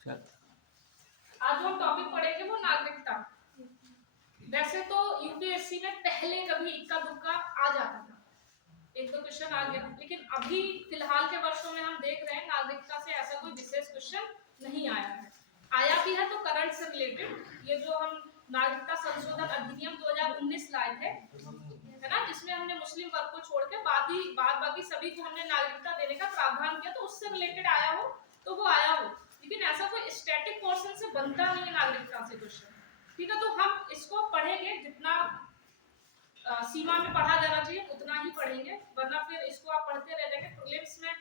आज जो टॉपिक पढ़ेंगे वो नागरिकता। वैसे तो यूपीएससी में पहले कभी इक्का दुक्का आ जाता था, एक दो क्वेश्चन आ गया, लेकिन अभी फिलहाल के वर्षों में हम देख रहे हैं नागरिकता से ऐसा कोई विशेष क्वेश्चन नहीं आया है। आया भी है तो करंट से रिलेटेड, ये जो हम नागरिकता संशोधन अधिनियम 2019 लाए थे, है ना, जिसमें हमने मुस्लिम वर्ग को छोड़ के बाकी सभी को हमने नागरिकता देने का प्रावधान किया, तो उससे रिलेटेड आया हो तो वो आया हो, लेकिन ऐसा कोई स्टैटिक पोर्शन से बनता नहीं है नागरिकता से क्वेश्चन। ठीक है, तो हम इसको पढ़ेंगे, जितना सीमा में पढ़ा जाना चाहिए उतना ही पढ़ेंगे, वरना फिर इसको आप पढ़ते रह जाएंगे। प्रीलिम्स में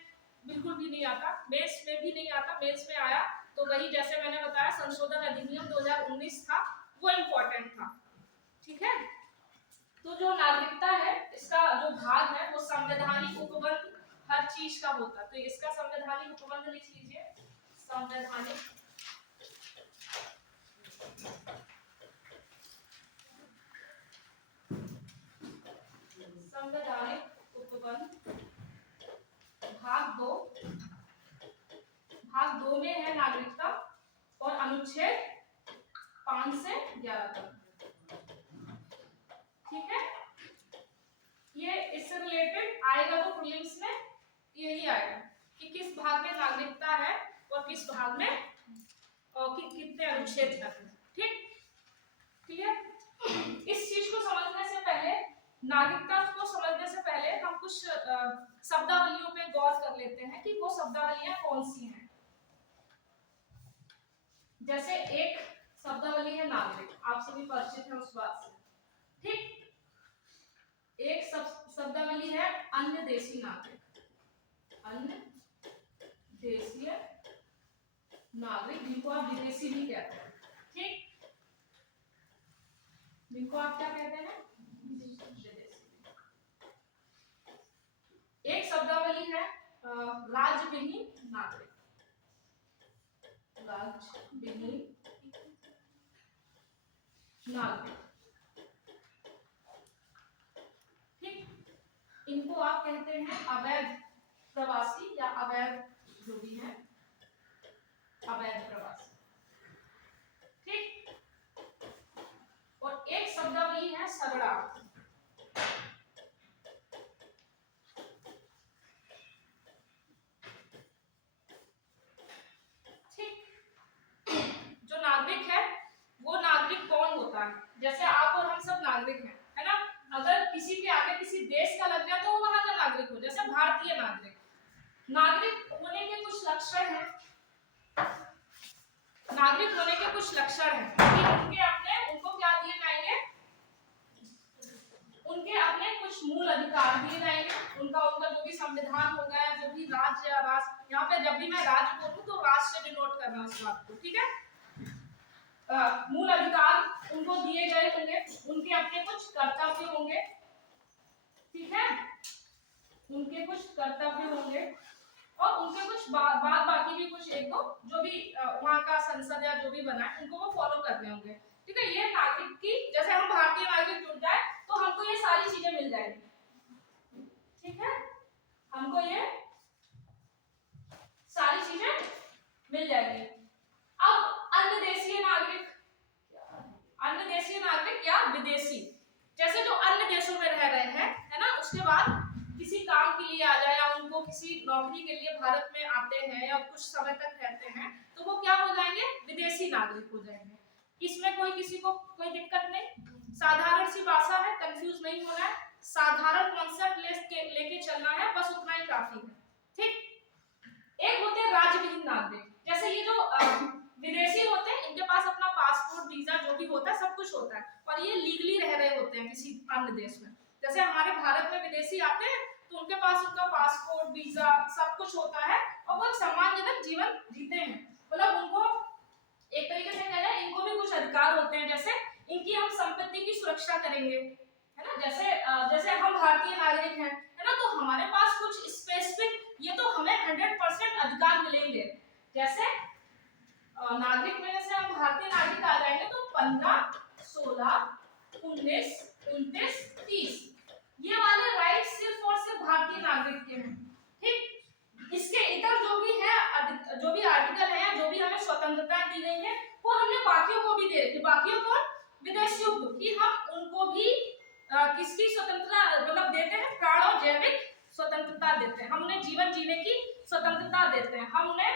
बिल्कुल भी नहीं आता, मेंस में भी नहीं आता, मेंस में आया तो वही जैसे मैंने बताया संशोधन अधिनियम 2019 था, वो इम्पोर्टेंट था। ठीक है, तो जो नागरिकता है इसका जो भाग है वो संवैधानिक उपबंध हर चीज का होता है, तो इसका संवैधानिक उपबंध लिख लीजिए, संवैधानिक उपबंध भाग 2 में है नागरिकता और अनुच्छेद 5 से 11 तक। ठीक है, ये इससे रिलेटेड आएगा तो प्रीलिम्स में यही आएगा कि किस भाग में नागरिकता है और किस भाग में और कितने अनुच्छेद तक। ठीक, क्लियर? इस चीज को समझने से पहले, नागरिकता को समझने से पहले हम कुछ शब्दावलियों पे गौर कर लेते हैं कि वो शब्दावलियां कौन सी हैं। जैसे एक शब्दावली है नागरिक, आप सभी परिचित हैं उस बात से। ठीक, एक शब्दावली है अन्य देशी नागरिक, अन्य देशीय नागरिक, जिनको आप विदेशी भी कहते हैं। ठीक, जिनको आप क्या कहते हैं, एक शब्दावली है राज्यविहीन नागरिक, राज्यविहीन नागरिक। ठीक, इनको आप कहते हैं अवैध प्रवासी या अवैध, जो भी है अवैध प्रवासी। ठीक, और एक शब्दावली है शरणार्थी। जो नागरिक है वो नागरिक कौन होता है, जैसे आप और हम सब नागरिक हैं, है ना। अगर किसी के आगे किसी देश का लग जाए तो वो वहां का नागरिक हो, जैसे भारतीय नागरिक। नागरिक होने के कुछ लक्षण हैं, नागरिक होने के कुछ लक्षण हैं कि उनके अपने, उनको क्या दिए जाएंगे, उनके अपने कुछ मूल अधिकार दिए जाएंगे, उनका जो भी संविधान होगा, जो भी राज्य या राष्ट्र, यहाँ पे जब भी मैं राज्य बोलूं तो राष्ट्र से डिनोट करना उस बात को। ठीक है, मूल अधिकार उनको दिए गए होंगे, उनके अपने कुछ कर्तव्य होंगे। ठीक है, उनके कुछ कर्तव्य होंगे और उनके कुछ बाकी भी कुछ एक दो जो भी वहां का संसद या जो भी बना है उनको वो फॉलो करने होंगे। ठीक है, ये नागरिक की, जैसे हम भारतीय नागरिक जुड़ जाए तो हमको ये सारी चीजें मिल जाएंगी। ठीक है, हमको ये सारी चीजें मिल जाएंगी। अब अन्य देशीय नागरिक, अन्य देशीय नागरिक या विदेशी, जैसे जो अन्य देशों में रह रहे हैं, है ना, उसके बाद किसी काम के लिए आ जाए या उनको किसी नौकरी के लिए भारत में आते हैं या कुछ समय तक रहते हैं, तो वो क्या हो जाएंगे, विदेशी नागरिक हो जाएंगे। इसमें कोई किसी को कोई दिक्कत नहीं, साधारण सी भाषा है, कंफ्यूज नहीं होना है, साधारण कॉन्सेप्ट लेके चलना है, बस उतना ही काफी है। ठीक, एक होते हैं राज्यविहीन नागरिक, जैसे ये जो विदेशी होते हैं, इनके पास अपना पासपोर्ट वीजा जो भी होता है सब कुछ होता है, और ये लीगली रह रहे होते हैं किसी अन्य देश में। जैसे हमारे भारत में विदेशी आते हैं तो उनके पास उनका पासपोर्ट वीजा सब कुछ होता है और वो सम्मानजनक जीवन जीते हैं, मतलब उनको एक तरीके से कह जाए इनको भी कुछ अधिकार होते हैं, जैसे इनकी हम संपत्ति की सुरक्षा करेंगे, है ना। जैसे हम भारतीय नागरिक हैं, है ना, तो हमारे पास कुछ स्पेसिफिक, ये तो हमें 100% अधिकार मिलेंगे। जैसे नागरिक में से हम भारतीय नागरिक आ जाएंगे तो 15, 16, 19, 29, 30 ये वाले राइट सिर्फ और सिर्फ भारतीय नागरिक के हैं। ठीक, इसके इतर जो भी है, जो भी आर्टिकल है, जो भी हमें स्वतंत्रता स्वतंत्रता दी गई है वो हमने बाकियों को भी दे रखी। बाकियों को विदेशियों को कि हम उनको भी किसकी स्वतंत्रता मतलब देते हैं, प्राण और जैविक स्वतंत्रता देते हैं, हम उन्हें जीवन जीने की स्वतंत्रता देते हैं, हम उन्हें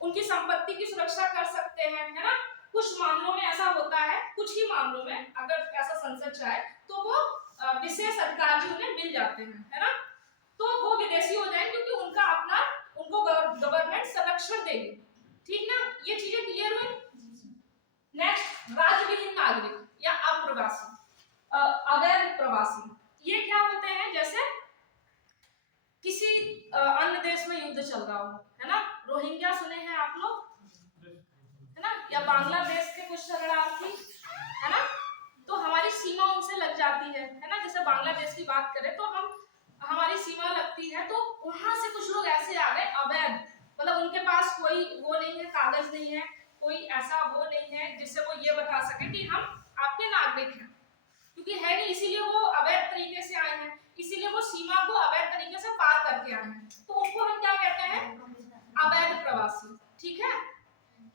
उनकी संपत्ति की सुरक्षा कर सकते हैं, है ना। कुछ मामलों में ऐसा होता है, कुछ ही मामलों में अगर ऐसा संसद चाहे तो वो विशेष अधिकार भी उन्हें मिल जाते हैं, है ना। तो वो विदेशी हो जाएंगे क्योंकि उनका अपना उनको गवर्नमेंट संरक्षण देगी, ठीक ना। ये चीजें क्लियर हुई। नेक्स्ट, राज्यविहीन नागरिक या अप्रवासी, अवैध प्रवासी, ये क्या होते हैं, जैसे किसी अन्य देश में युद्ध चल रहा हो, है ना, रोहिंग्या सुने हैं आप लोग, है ना, या बांग्लादेश के कुछ शरणार्थी, है ना, तो हमारी सीमा उनसे लग जाती है ना। जैसे बांग्लादेश की बात करें तो हमारी सीमा लगती है, तो वहां से कुछ लोग ऐसे आ गए अवैध, मतलब उनके पास कोई वो नहीं है, कागज नहीं है, कोई ऐसा वो नहीं है जिससे वो ये बता सके कि हम आपके नागरिक हैं, क्योंकि है नहीं, इसीलिए वो अवैध तरीके से आए हैं, इसीलिए वो सीमा को अवैध तरीके से पार करके आए हैं, तो उनको हम क्या कहते हैं, अवैध प्रवासी, ठीक है।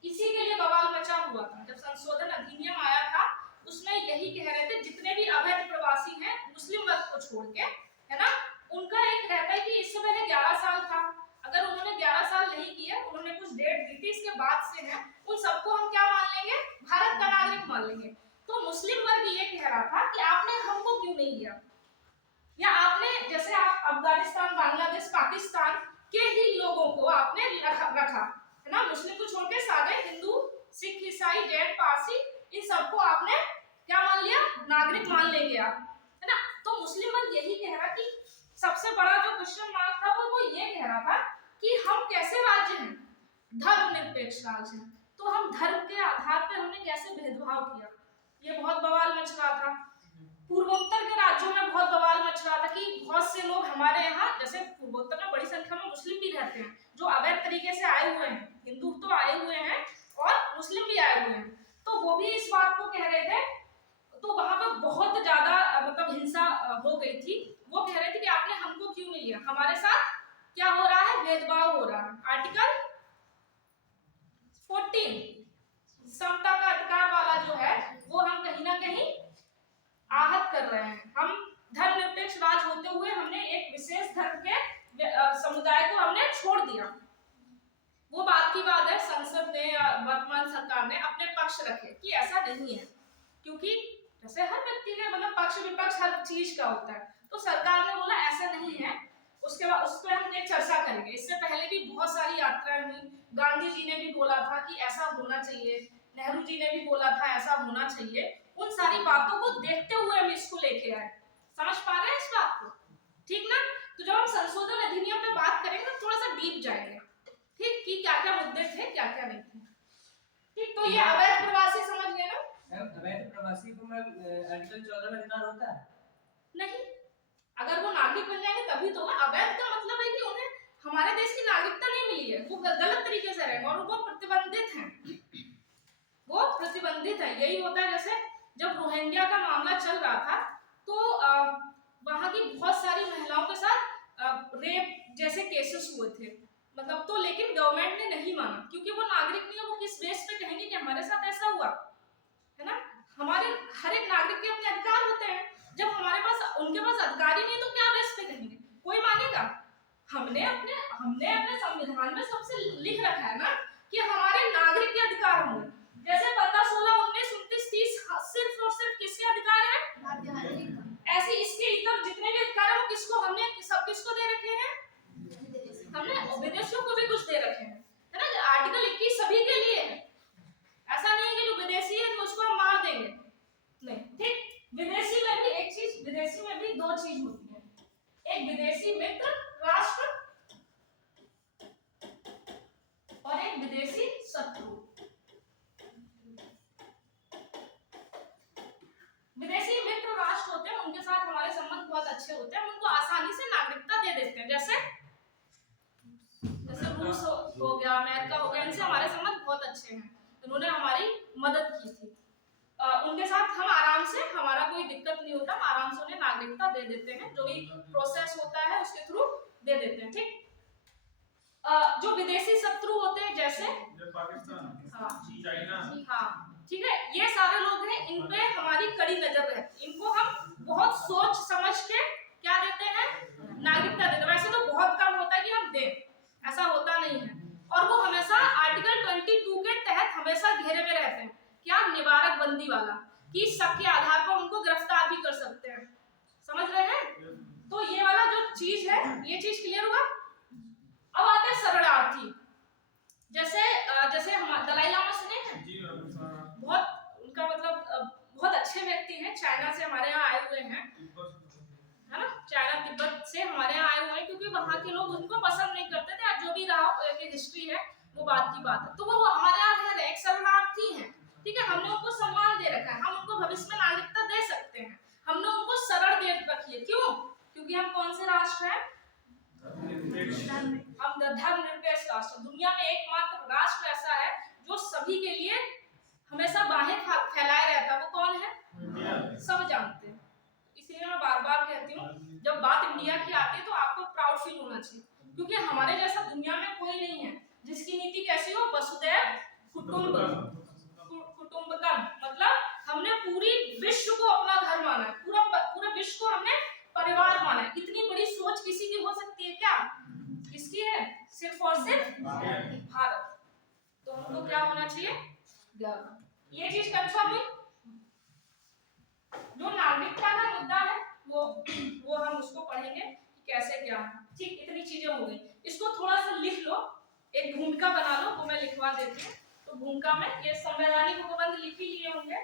इसी के लिए बवाल मचा हुआ था जब संशोधन अधिनियम आया था, उसमें यही कह रहे थे जितने भी अवैध प्रवासी हैं मुस्लिम वर्ग को छोड़ के, है ना, उनका एक रहता है कि इससे पहले 11 साल था, अगर उन्होंने 11 साल नहीं किया, उन्होंने कुछ डेट दी थी, इसके बाद से है, उन सबको हम क्या मान लेंगे, भारत का नागरिक मान लेंगे। तो मुस्लिम वर्ग ये कह रहा था कि आपने हमको क्यों नहीं दिया, या आपने जैसे आप अफगानिस्तान, बांग्लादेश, पाकिस्तान के ही लोगों को आपने रखा, है ना, मुस्लिम को छोड़ के सारे हिंदू, सिख, ईसाई, जैन, पारसी, इन सबको आपने क्या मान लिया, नागरिक मान लेंगे आप, है ना। तो मुस्लिम वर्ग यही कह रहा कि सबसे बड़ा जो क्वेश्चन मार्क था वो ये कह रहा था कि हम कैसे राज्य हैं, धर्मनिरपेक्ष राज्य हैं, तो हम धर्म के आधार पर हमने कैसे भेदभाव किया, ये बहुत बवाल मच रहा था। पूर्वोत्तर के राज्यों में बहुत बवाल मच रहा था कि बहुत से लोग हमारे यहाँ, जैसे पूर्वोत्तर में बड़ी संख्या में मुस्लिम भी रहते हैं जो अवैध तरीके से आए हुए हैं, हिंदू तो आए हुए हैं और मुस्लिम भी आए हुए हैं, तो वो भी इस बात को कह रहे थे, तो वहां पे बहुत ज्यादा मतलब हिंसा हो गई थी, वो कह रहे थे कि आपने हमको क्यों नहीं लिया, हमारे साथ क्या हो रहा है, भेदभाव हो रहा है। आर्टिकल 14 समता का अधिकार वाला जो है वो हम कहीं ना कहीं आहत कर रहे हैं। हम धर्मनिरपेक्ष राज्य होते हुए हमने एक विशेष धर्म के समुदाय को हमने छोड़ दिया। वो बात की बात है, संसद ने या वर्तमान सरकार ने अपने पक्ष रखे कि ऐसा नहीं है, क्योंकि जैसे हर व्यक्ति के मतलब पक्ष विपक्ष हर चीज का होता है, तो सरकार ने बोला ऐसा नहीं है, उसके बाद उस पर हम एक चर्चा करेंगे। इससे पहले भी बहुत सारी यात्राएं हुई, गांधी जी ने भी बोला था कि ऐसा होना चाहिए, नेहरू जी ने भी बोला था ऐसा होना चाहिए, उन सारी बातों को देखते हुए हम इसको लेके आए। समझ पा रहे हैं इस बात को, ठीक ना। तो जब हम संशोधन अधिनियम पे बात करेंगे तो थोड़ा सा डीप जाएंगे, ठीक, कि क्या क्या मुद्दे थे क्या क्या नहीं थे, ठीक। तो ये अवैध प्रवासी समझ गए ना। अवैध प्रवासी को मैं आर्टिकल 14 में अधिकार होता है नहीं, अगर वो नागरिक बन जाएंगे तभी तो। अवैध का मतलब है कि उन्हें हमारे देश की नागरिकता नहीं मिली है, वो गलत तरीके से रहेंगे और वो प्रतिबंधित हैं, वो प्रतिबंधित है। यही होता है, जैसे जब रोहिंग्या का मामला चल रहा था तो वहां की बहुत सारी महिलाओं के साथ रेप जैसे केसेस हुए थे, मतलब, तो लेकिन गवर्नमेंट ने नहीं माना क्योंकि वो नागरिक नहीं है, वो किस बेस पे कहेंगे कि हमारे साथ ऐसा हुआ, है ना। हमारे हर एक नागरिक के अपने अधिकार होते हैं, जब हमारे पास उनके पास अधिकार ही नहीं तो क्या बेस पे कहेंगे, कोई मानेगा। हमने अपने संविधान में सबसे लिख रखा है ना कि हमारे नागरिक के अधिकार होंगे, जैसे 15, 16, 19, 29, 30 सिर्फ और सिर्फ किसके अधिकार है, ऐसे इसके इतर जितने भी अधिकार है वो किसको हमने सब किसको दे रखे हैं, हमने विदेशियों को भी कुछ दे रखे हैं, है ना। आर्टिकल 21 सभी के लिए है, ऐसा नहीं है कि जो विदेशी है तो उसको हम मार देंगे, नहीं, ठीक। विदेशी में भी एक चीज, विदेशी में भी दो चीज होती है, एक विदेशी मित्र राष्ट्र और एक विदेशी शत्रु। विदेशी मित्र राष्ट्र होते हैं, उनके साथ हमारे संबंध बहुत अच्छे होते हैं, हम उनको आसानी से नागरिकता दे देते हैं, जैसे रूस हो गया, अमेरिका हो गया, इनसे हमारे संबंध बहुत अच्छे हैं, उन्होंने हमारी मदद की थी, उनके साथ हम आराम से, हमारा कोई दिक्कत नहीं होता, हम आराम से उन्हें नागरिकता दे देते हैं, जो भी प्रोसेस होता है उसके थ्रू दे देते हैं, ठीक। जो विदेशी शत्रु होते हैं जैसे पाकिस्तान, हाँ चाइना, हाँ ठीक है, ये सारे लोग हैं, इन पे हमारी कड़ी नजर रहती है। इनको हम बहुत सोच समझ के क्या देते हैं, नागरिकता देते हैं। वैसे तो बहुत कम होता है कि हम दें, ऐसा होता नहीं है। और वो हमेशा आर्टिकल 22 के तहत हमेशा घेरे में रहते हैं, क्या, निवारक बंदी वाला, कि शक के आधार पर उनको गिरफ्तार भी कर सकते हैं। समझ रहे हैं? तो ये वाला जो चीज है, ये चीज क्लियर हुआ। अब आते हैं शरणार्थी। जैसे हम दलाई लामा सुने हैं, बहुत उनका मतलब बहुत अच्छे व्यक्ति हैं, चाइना से हमारे यहाँ आए हुए हैं, है ना, चाइना तिब्बत से हमारे यहाँ आए हुए हैं, क्योंकि वहाँ के लोग उनको पसंद नहीं करते थे। आज जो भी रहा हो, एक हिस्ट्री है, वो बात की बात है। तो वो हमारे यहाँ रह रहे हैं, एक शरणार्थी हैं, ठीक है, हमने उनको सम्मान दे रखा है, हम उनको भविष्य में नागरिकता दे सकते हैं। हमने उनको शरण दे रखी है, क्यों? क्योंकि हम कौन से राष्ट्र हैं, हम धर्मनिरपेक्ष राष्ट्र। दुनिया में एकमात्र राष्ट्र ऐसा है जो सभी के लिए हमेशा बाहें फैलाए रहता है, वो कौन है, सब जानते हैं। इसलिए मैं बार बार कहती हूँ, जब बात इंडिया की आती है तो आपको प्राउड फील होना चाहिए, क्योंकि हमारे जैसा दुनिया में कोई नहीं है जिसकी नीति कैसी हो, वसुधैव कुटुंबकम, मतलब हमने पूरी विश्व को अपना घर माना है, पूरा विश्व को हमने परिवार माना है। इतनी बड़ी सोच किसी की हो सकती है क्या? किसकी है? सिर्फ और सिर्फ भारत। तो हमको क्या होना चाहिए, गर्व। ये चीज कंफर्म है। जो नागरिकता का मुद्दा है वो हम उसको पढ़ेंगे कि कैसे क्या है। ठीक, इतनी चीजें हो गई। इसको थोड़ा सा लिख लो, एक भूमिका बना लो, वो मैं लिखवा देती हूँ। तो भूमिका में ये संवैधानिक उपबंध लिख ही लिए होंगे।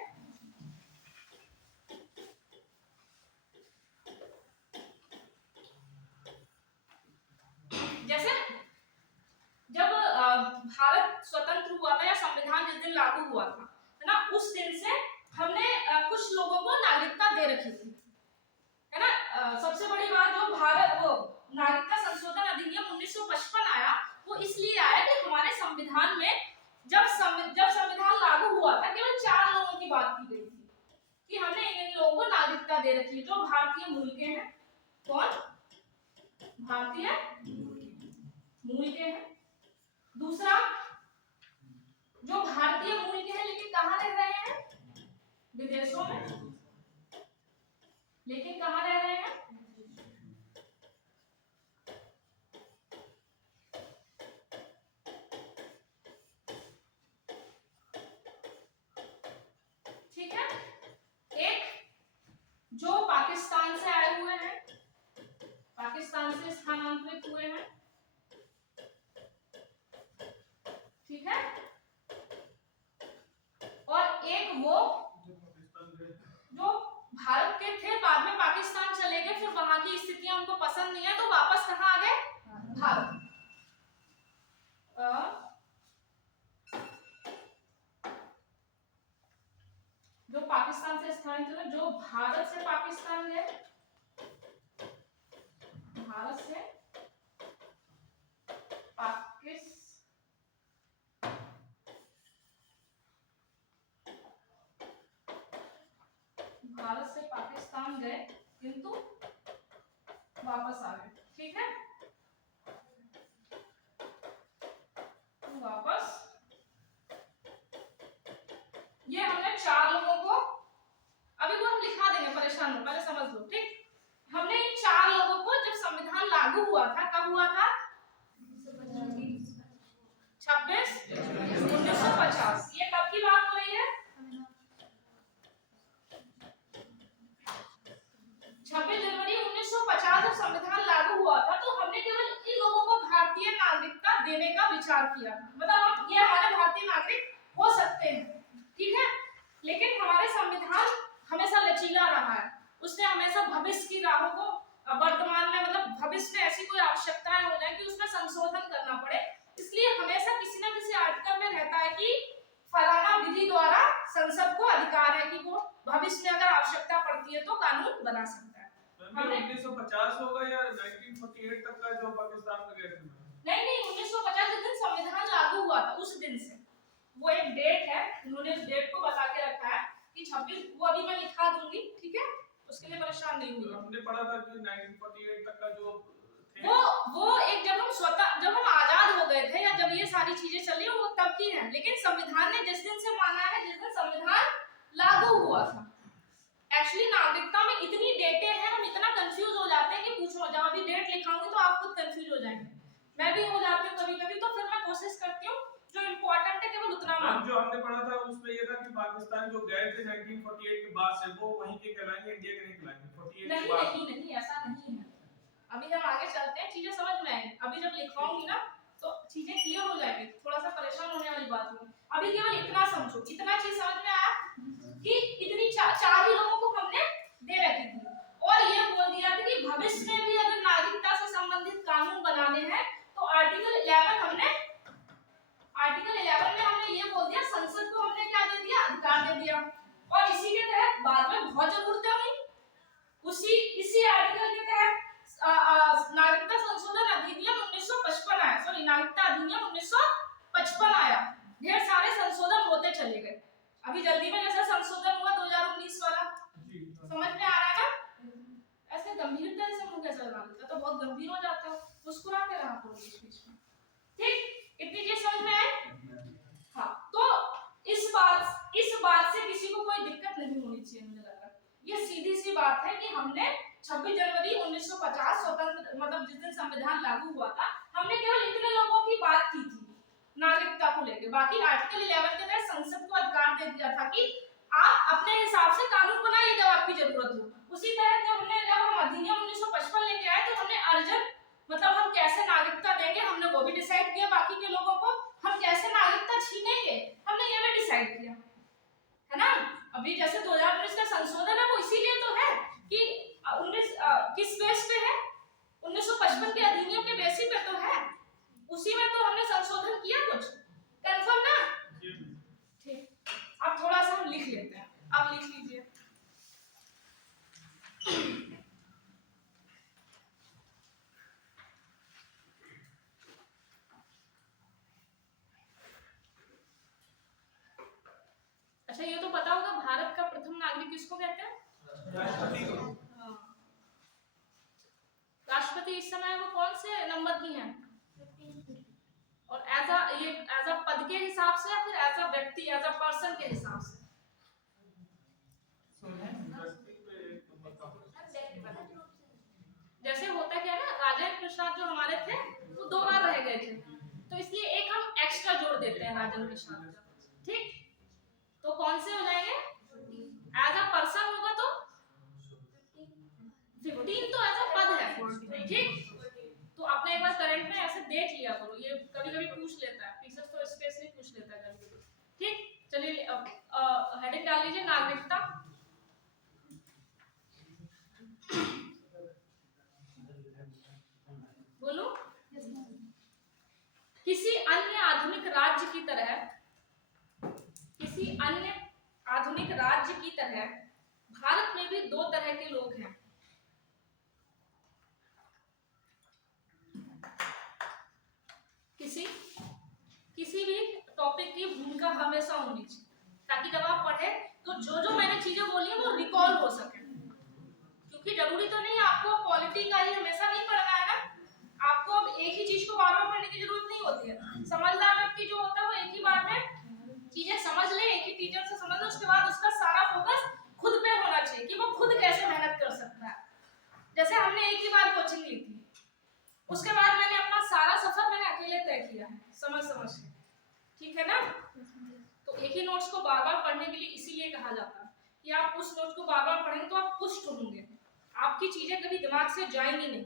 जैसे जब भारत स्वतंत्र हुआ था या संविधान जिस दिन लागू हुआ था, है ना, उस दिन से हमने कुछ लोगों को नागरिकता दे रखी थी, है ना। सबसे बड़ी बात, जो नागरिकता संशोधन अधिनियम 1955 आया, वो इसलिए आया कि हमारे संविधान में जब संविधान लागू हुआ था, केवल 4 लोगों की बात की गई थी कि हमने इन लोगों को नागरिकता दे रखी है, जो भारतीय मूल के हैं। कौन? भारतीय मूल के हैं। दूसरा, जो भारतीय मूल के हैं लेकिन कहाँ रह रहे हैं, विदेशों में, लेकिन कहाँ रह रहे हैं, ठीक है। एक जो पाकिस्तान से आए हुए हैं, पाकिस्तान से स्थानांतरित हुए हैं, ठीक है। और एक वो जो भारत के थे, बाद में पाकिस्तान चले गए, फिर वहां की स्थितियां उनको पसंद नहीं है, तो वापस कहाँ आ गए, भारत। जो पाकिस्तान से स्थानांतरित हुए, जो भारत से पाकिस्तान गए, भारत से पाकिस्तान गए, किंतु वापस आ गए, ठीक है। वापस, ये हमने 4 लोगों को, अभी वो हम लिखा देंगे, परेशान हो, पहले समझ लो, ठीक। हमने इन 4 लोगों को, जब संविधान लागू हुआ था, कब हुआ था, 26/1950। ये कब की बात हो रही है, 26 जनवरी 1950 जब संविधान लागू हुआ था, तो हमने केवल इन लोगों को भारतीय नागरिकता देने का विचार किया था। मतलब ये हमारे भारतीय नागरिक हो सकते हैं, ठीक है। लेकिन हमारे संविधान हमेशा लचीला रहा है, उसने हमेशा भविष्य की राहों को वर्तमान में, मतलब भविष्य में ऐसी कोई आवश्यकताएं हो जाए कि उसमें संशोधन करना पड़े, इसलिए हमेशा किसी न किसी आर्टिकल में रहता है कि फलाना विधि द्वारा संसद को अधिकार है कि वो भविष्य में अगर आवश्यकता पड़ती है तो कानून बना सकता है। 1950 होगा या 1948 तक का जो पाकिस्तान में गए थे? नहीं, 1950 जिस दिन संविधान लागू हुआ था, उस दिन से, वो एक डेट है, उन्होंने उस डेट को बता के रखा है कि 26, वो अभी मैं लिखा दूंगी, ठीक है, उसके लिए परेशान नहीं हुई। हमने पढ़ा था कि 1948 तक का जो वो एक जब हम आजाद हो गए थे या जब ये सारी चीजें चली वो तब की है, लेकिन संविधान ने जिस दिन से माना है, जिस दिन संविधान लागू हुआ था। एक्चुअली नागरिकता में इतनी डेटें हैं, हम इतना कंफ्यूज हो जाते हैं कि पूछो, जब अभी डेट लिखाऊंगी तो आप खुद कंफ्यूज हो जाएंगे, मैं भी हो जाती हूँ कभी कभी। तो फिर मैं कोशिश करती हूँ जो इम्पोर्टेंट है केवल उतना मान। जो हमने पढ़ा था उसमें ये था कि पाकिस्तान जो गए थे 1948 के बाद से वो वहीं के कहलाएंगे, इंडिया के नहीं कहलाएंगे। 48 के बाद नहीं ऐसा नहीं है। अभी हम आगे चलते हैं, चीजें समझ में आएंगी। अभी जब लिखवाऊंगी ना तो चीजें क्लियर हो जाएंगी, थोड़ा सा परेशान होने वाली बात हो। अभी केवल इतना समझो, इतना चीज समझ में आया कि इतनी चार ही लोगों को हमने दे रखी थी, और ये बोल दिया था कि भविष्य में भी अगर नागरिकता से संबंधित कानून बनाने हैं तो आर्टिकल 11 में हमने ये बोल दिया, संसद को हमने क्या दे दिया, अधिकार दे दिया। और इसी के तहत बाद में बहुत जरूरतें हुई, इसी आर्टिकल के तहत नागरिकता संशोधन अधिनियम 1955 आया, सॉरी नागरिकता अधिनियम 1955 आया। ढेर सारे संशोधन होते चले गए। अभी जल्दी में जैसा संशोधन हुआ 2019 वाला, समझ में आ रहा है ना? ऐसे गंभीरता से मुंह कैसे लगा देता, तो बहुत गंभीर हो जाता है, मुस्कुराते रहा करो बीच बीच में। ठीक, इतनी चीज समझ में आए? हाँ, तो इस बात से किसी को कोई दिक्कत नहीं होनी चाहिए। मुझे लगा ये सीधी सी बात है कि हमने 26 जनवरी 1950 स्वतंत्र मतलब जिस दिन संविधान लागू हुआ था, हमने केवल इतने लोगों की बात की थी नागरिकता को लेकर। बाकी आर्टिकल 11 के तहत संसद को अधिकार दे दिया था कि आप अपने हिसाब से कानून बनाइए जब आपकी जरूरत हो। उसी तरह जब हम अधिनियम 1955 लेके आए तो हमने अर्जन मतलब हम कैसे नागरिकता देंगे हमने वो भी डिसाइड किया। बाकी के लोगों को हम कैसे नागरिकता छीनेंगे हमने ये भी डिसाइड किया, है ना? अभी जैसे 2019 का संशोधन है वो इसीलिए तो है कि 19 किस बेस पे है, 1955 के अधिनियम के बेसिस पे तो है, उसी में तो हमने संशोधन किया कुछ। कंफर्म ना? ठीक, अब थोड़ा सा हम लिख लेते हैं, आप लिख लीजिए। अच्छा, ये तो पता होगा भारत का प्रथम नागरिक किसको कहते हैं? राष्ट्रपति को। राष्ट्रपति इस समय वो कौन से नंबर की हैं? और एज अ पद के हिसाब से या फिर एज अ व्यक्ति, एज अ पर्सन के हिसाब से? जैसे होता क्या ना, राजेंद्र प्रसाद जो हमारे थे वो 2 बार रह गए थे, तो इसलिए एक हम एक्स्ट्रा जोड़ देते हैं राजेंद्र प्रसाद का। ठीक, तो कौन से हो जाएंगे? एज अ पर्सन होगा तो 15 तो एज अ पद है। ठीक, तो आपने एक बार करंट में ऐसे देख लिया करो, ये कभी-कभी पूछ लेता है, टीचर्स तो स्पेशली पूछ लेता है कभी-कभी। ठीक, चलिए अब हेडिंग डाल लीजिए नागरिकता। बोलो। किसी अन्य आधुनिक राज्य की तरह भारत में भी 2 तरह के लोग हैं। किसी भी टॉपिक की भूमिका हमेशा होनी चाहिए, ताकि जब आप पढ़े तो जो मैंने चीजें बोली हैं वो रिकॉल हो सके। क्योंकि जरूरी तो नहीं आपको पॉलिटी का ही हमेशा नहीं पढ़ना है ना, आपको अब एक ही चीज को बार-बार पढ़ने की जरूरत नहीं होती है। समझदार व्यक्ति जो होता है वो एक ही बार में चीजें समझ ले, एक ही टीचर से समझ ले, उसके बाद उसका सारा फोकस खुद पे होना चाहिए कि वो खुद कैसे मेहनत कर सकता है। जैसे हमने एक ही बार कोचिंग ली थी, उसके बाद मैंने अपना सारा सफर मैंने अकेले तय किया है, समझ के। ठीक है ना? तो एक ही नोट्स को बार-बार पढ़ने के लिए इसीलिए कहा जाता है कि आप उस नोट्स को बार-बार पढ़ेंगे तो आप पुष्ट होंगे, आपकी चीजें कभी दिमाग से जाएंगी नहीं।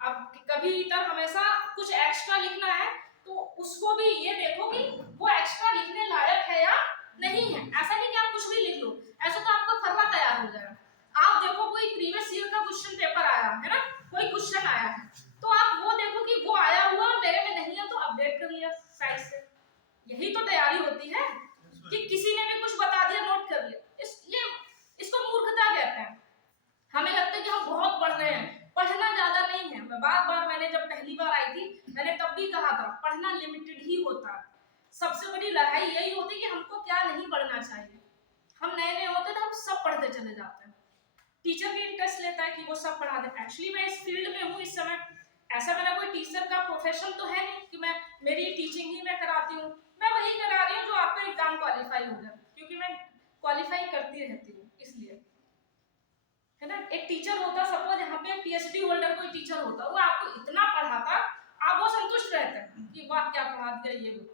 अब कभी इधर हमेशा कुछ एक्स्ट्रा लिखना है तो उसको भी ये देखो कि वो एक्स्ट्रा लिखने लायक है या नहीं है। ऐसा नहीं कि आप कुछ भी लिख लो, ऐसा तो आपका फर्रा तैयार हो जाएगा। आप देखो कोई प्रीवियस ईयर का क्वेश्चन पेपर आया है ना, कोई क्वेश्चन आया है तो आप वो देखो कि वो आया हुआ मेरे में नहीं है तो अपडेट कर लिया साइड से। यही तो तैयारी होती है कि किसी ने भी कुछ बता दिया नोट कर लिया। इसको मूर्खता कहते हैं। हमें लगता है कि हम बहुत पढ़ रहे हैं, पढ़ना ज्यादा नहीं है। बार-बार मैंने जब पहली बार आई थी मैंने तब भी कहा था पढ़ना लिमिटेड ही होता है। सबसे बड़ी लड़ाई यही होती है कि हमको क्या नहीं पढ़ना चाहिए। हम नए होते तो हम सब पढ़ते चले जाते हैं, टीचर भी इंटरेस्ट लेता है कि वो सब पढ़ा दे। एक्चुअली मैं इस फील्ड में हूँ इस समय ऐसा मेरा कोई टीचर का प्रोफेशन तो है नहीं कि मैं मेरी टीचिंग ही मैं कराती हूँ, मैं वही करा रही हूँ जो आपका एग्जाम क्वालिफाई हो जाए, क्योंकि मैं क्वालिफाई करती रहती हूँ इसलिए, है ना। एक टीचर होता, सपोज यहाँ पे पीएचडी होल्डर कोई टीचर होता, वो आपको इतना पढ़ाता, आप वो संतुष्ट रहते हैं कि वाह क्या पढ़ा दिया ये वो,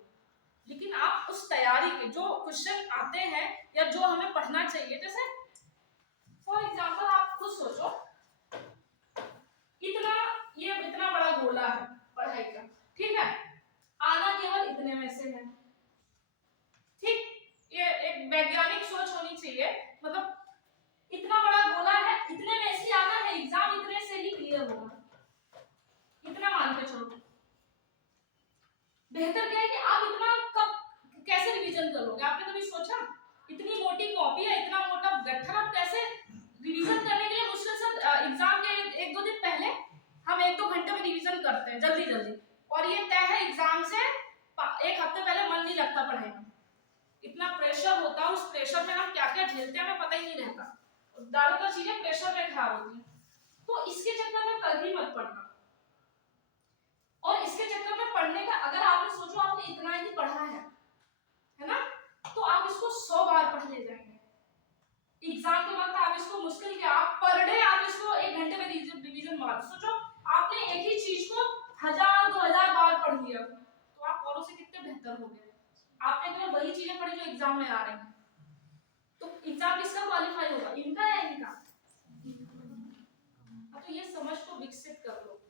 लेकिन आप उस तैयारी के जो क्वेश्चन आते हैं या जो हमें पढ़ना चाहिए, जैसे फॉर एग्जांपल आप खुद सोचो, इतना बड़ा गोला है पढ़ाई का, ठीक है, आना केवल इतने में से है, ठीक, ये एक वैज्ञानिक सोच होनी चाहिए, मतलब इतना बड़ा गोला है, इतने में से आना है, एग्जाम इतने से ही क्लियर होगा, इतना मान के चलो। बेहतर क्या है कि आप इतना कब कैसे रिवीजन कर लोगे, आपने कभी सोचा? इतनी मोटी कॉपी है, इतना मोटा गट्ठर, आप कैसे रिवीजन करने के लिए मुश्किल से एग्जाम के एक दो दिन पहले हम 1-2 घंटे में रिवीजन करते हैं जल्दी जल्दी, और ये तय है एग्जाम से 1 हफ्ते पहले मन नहीं लगता पढ़ाई में, इतना प्रेशर होता है, उस प्रेशर में हम क्या क्या झेलते हैं हमें पता ही नहीं रहता, ज्यादातर चीजें प्रेशर में खराब होती हैं। तो इसके चक्कर में कभी मत पढ़ना, और इसके चक्कर में पढ़ने का, अगर आपने सोचो आपने इतना ही पढ़ा है ना, तो आप इसको 100 बार पढ़ ले जाएंगे, एग्जाम के वक्त आप इसको मुश्किल क्या, आप पर डे आप इसको 1 घंटे में रिवीजन मार, सोचो आपने एक ही चीज को 1000-2000 बार पढ़ लिया, तो आप औरों से कितने बेहतर हो गए, आपने केवल वही चीजें पढ़ी जो एग्जाम में आ रही हैं, तो एग्जाम किसका क्वालिफाई होगा, इनका या इनका? तो ये समझ को विकसित कर लो,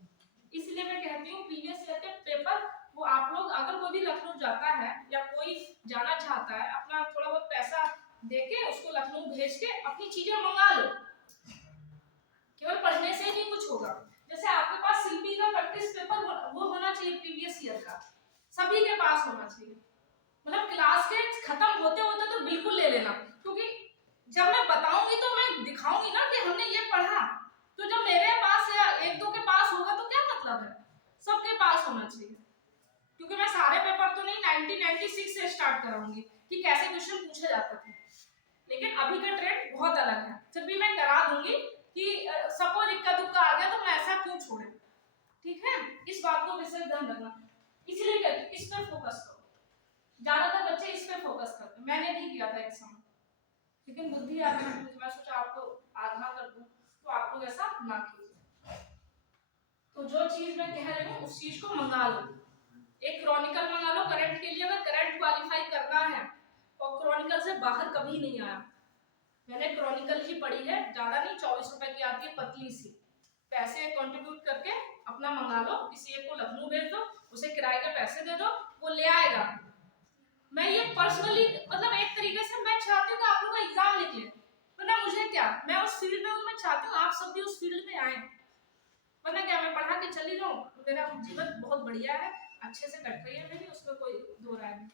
इसलिए मैं कहती हूँ प्रीवियस ईयर के पेपर, वो आप लोग अगर कोई भी लखनऊ जाता है या कोई जाना चाहता है, अपना थोड़ा बहुत पैसा देके उसको लखनऊ भेज के अपनी चीजें मंगा लो, केवल पढ़ने से नहीं कुछ होगा। जैसे आपके पास सीपी का प्रैक्टिस पेपर वो होना चाहिए प्रीवियस ईयर का, सभी के पास होना चाहिए, मतलब क्लास के खत्म होते होते तो बिल्कुल ले लेना, क्योंकि जब मैं बताऊंगी तो मैं दिखाऊंगी ना कि हमने ये पढ़ा, तो जब मेरे पास या 1-2 के पास होगा तो क्या मतलब है, सबके पास होना चाहिए, क्योंकि मैं सारे पेपर तो नहीं 1996 से स्टार्ट कराऊंगी कि कैसे क्वेश्चन पूछे जाते थे, लेकिन अभी का ट्रेंड बहुत अलग है, फिर भी मैं करा दूंगी कि सपोज इक्का दुक्का आ गया तो मैं ऐसा क्यों छोड़े, ठीक है, इस बात को विशेष ध्यान रखना, इसलिए कहती हूं इस पे फोकस करो, ज्यादातर बच्चे इस पे फोकस करते हैं, मैंने भी किया था एक समय, लेकिन बुद्धि आ गई, मैं सोचा आपको आगाह कर दूं, तो आप लोग ऐसा ना कीजिए। तो जो चीज मैं कह रही हूँ उस चीज को मंगा लो, एक क्रॉनिकल मंगा लो करंट के लिए, अगर करंट क्वालिफाई करना है, और क्रॉनिकल से बाहर कभी नहीं आया, मैंने क्रॉनिकल ही पढ़ी है, ज्यादा नहीं, 24 रुपए की आती है पतली सी, पैसे कंट्रीब्यूट करके अपना मंगा लो, किसी एक को लखनऊ भेज दो, उसे किराए के पैसे दे दो, वो ले आएगा। मैं ये पर्सनली, मतलब एक तरीके से मैं चाहती हूँ कि आप लोग का एग्जाम निकले, वरना मुझे क्या, मैं उस फील्ड में हूँ, मैं चाहती हूँ आप सब भी उस फील्ड में आए, वरना क्या मैं पढ़ा के चली जाऊँ, मेरा जीवन बहुत बढ़िया है, अच्छे से कट रही है मेरी, उसमें कोई दो राय नहीं,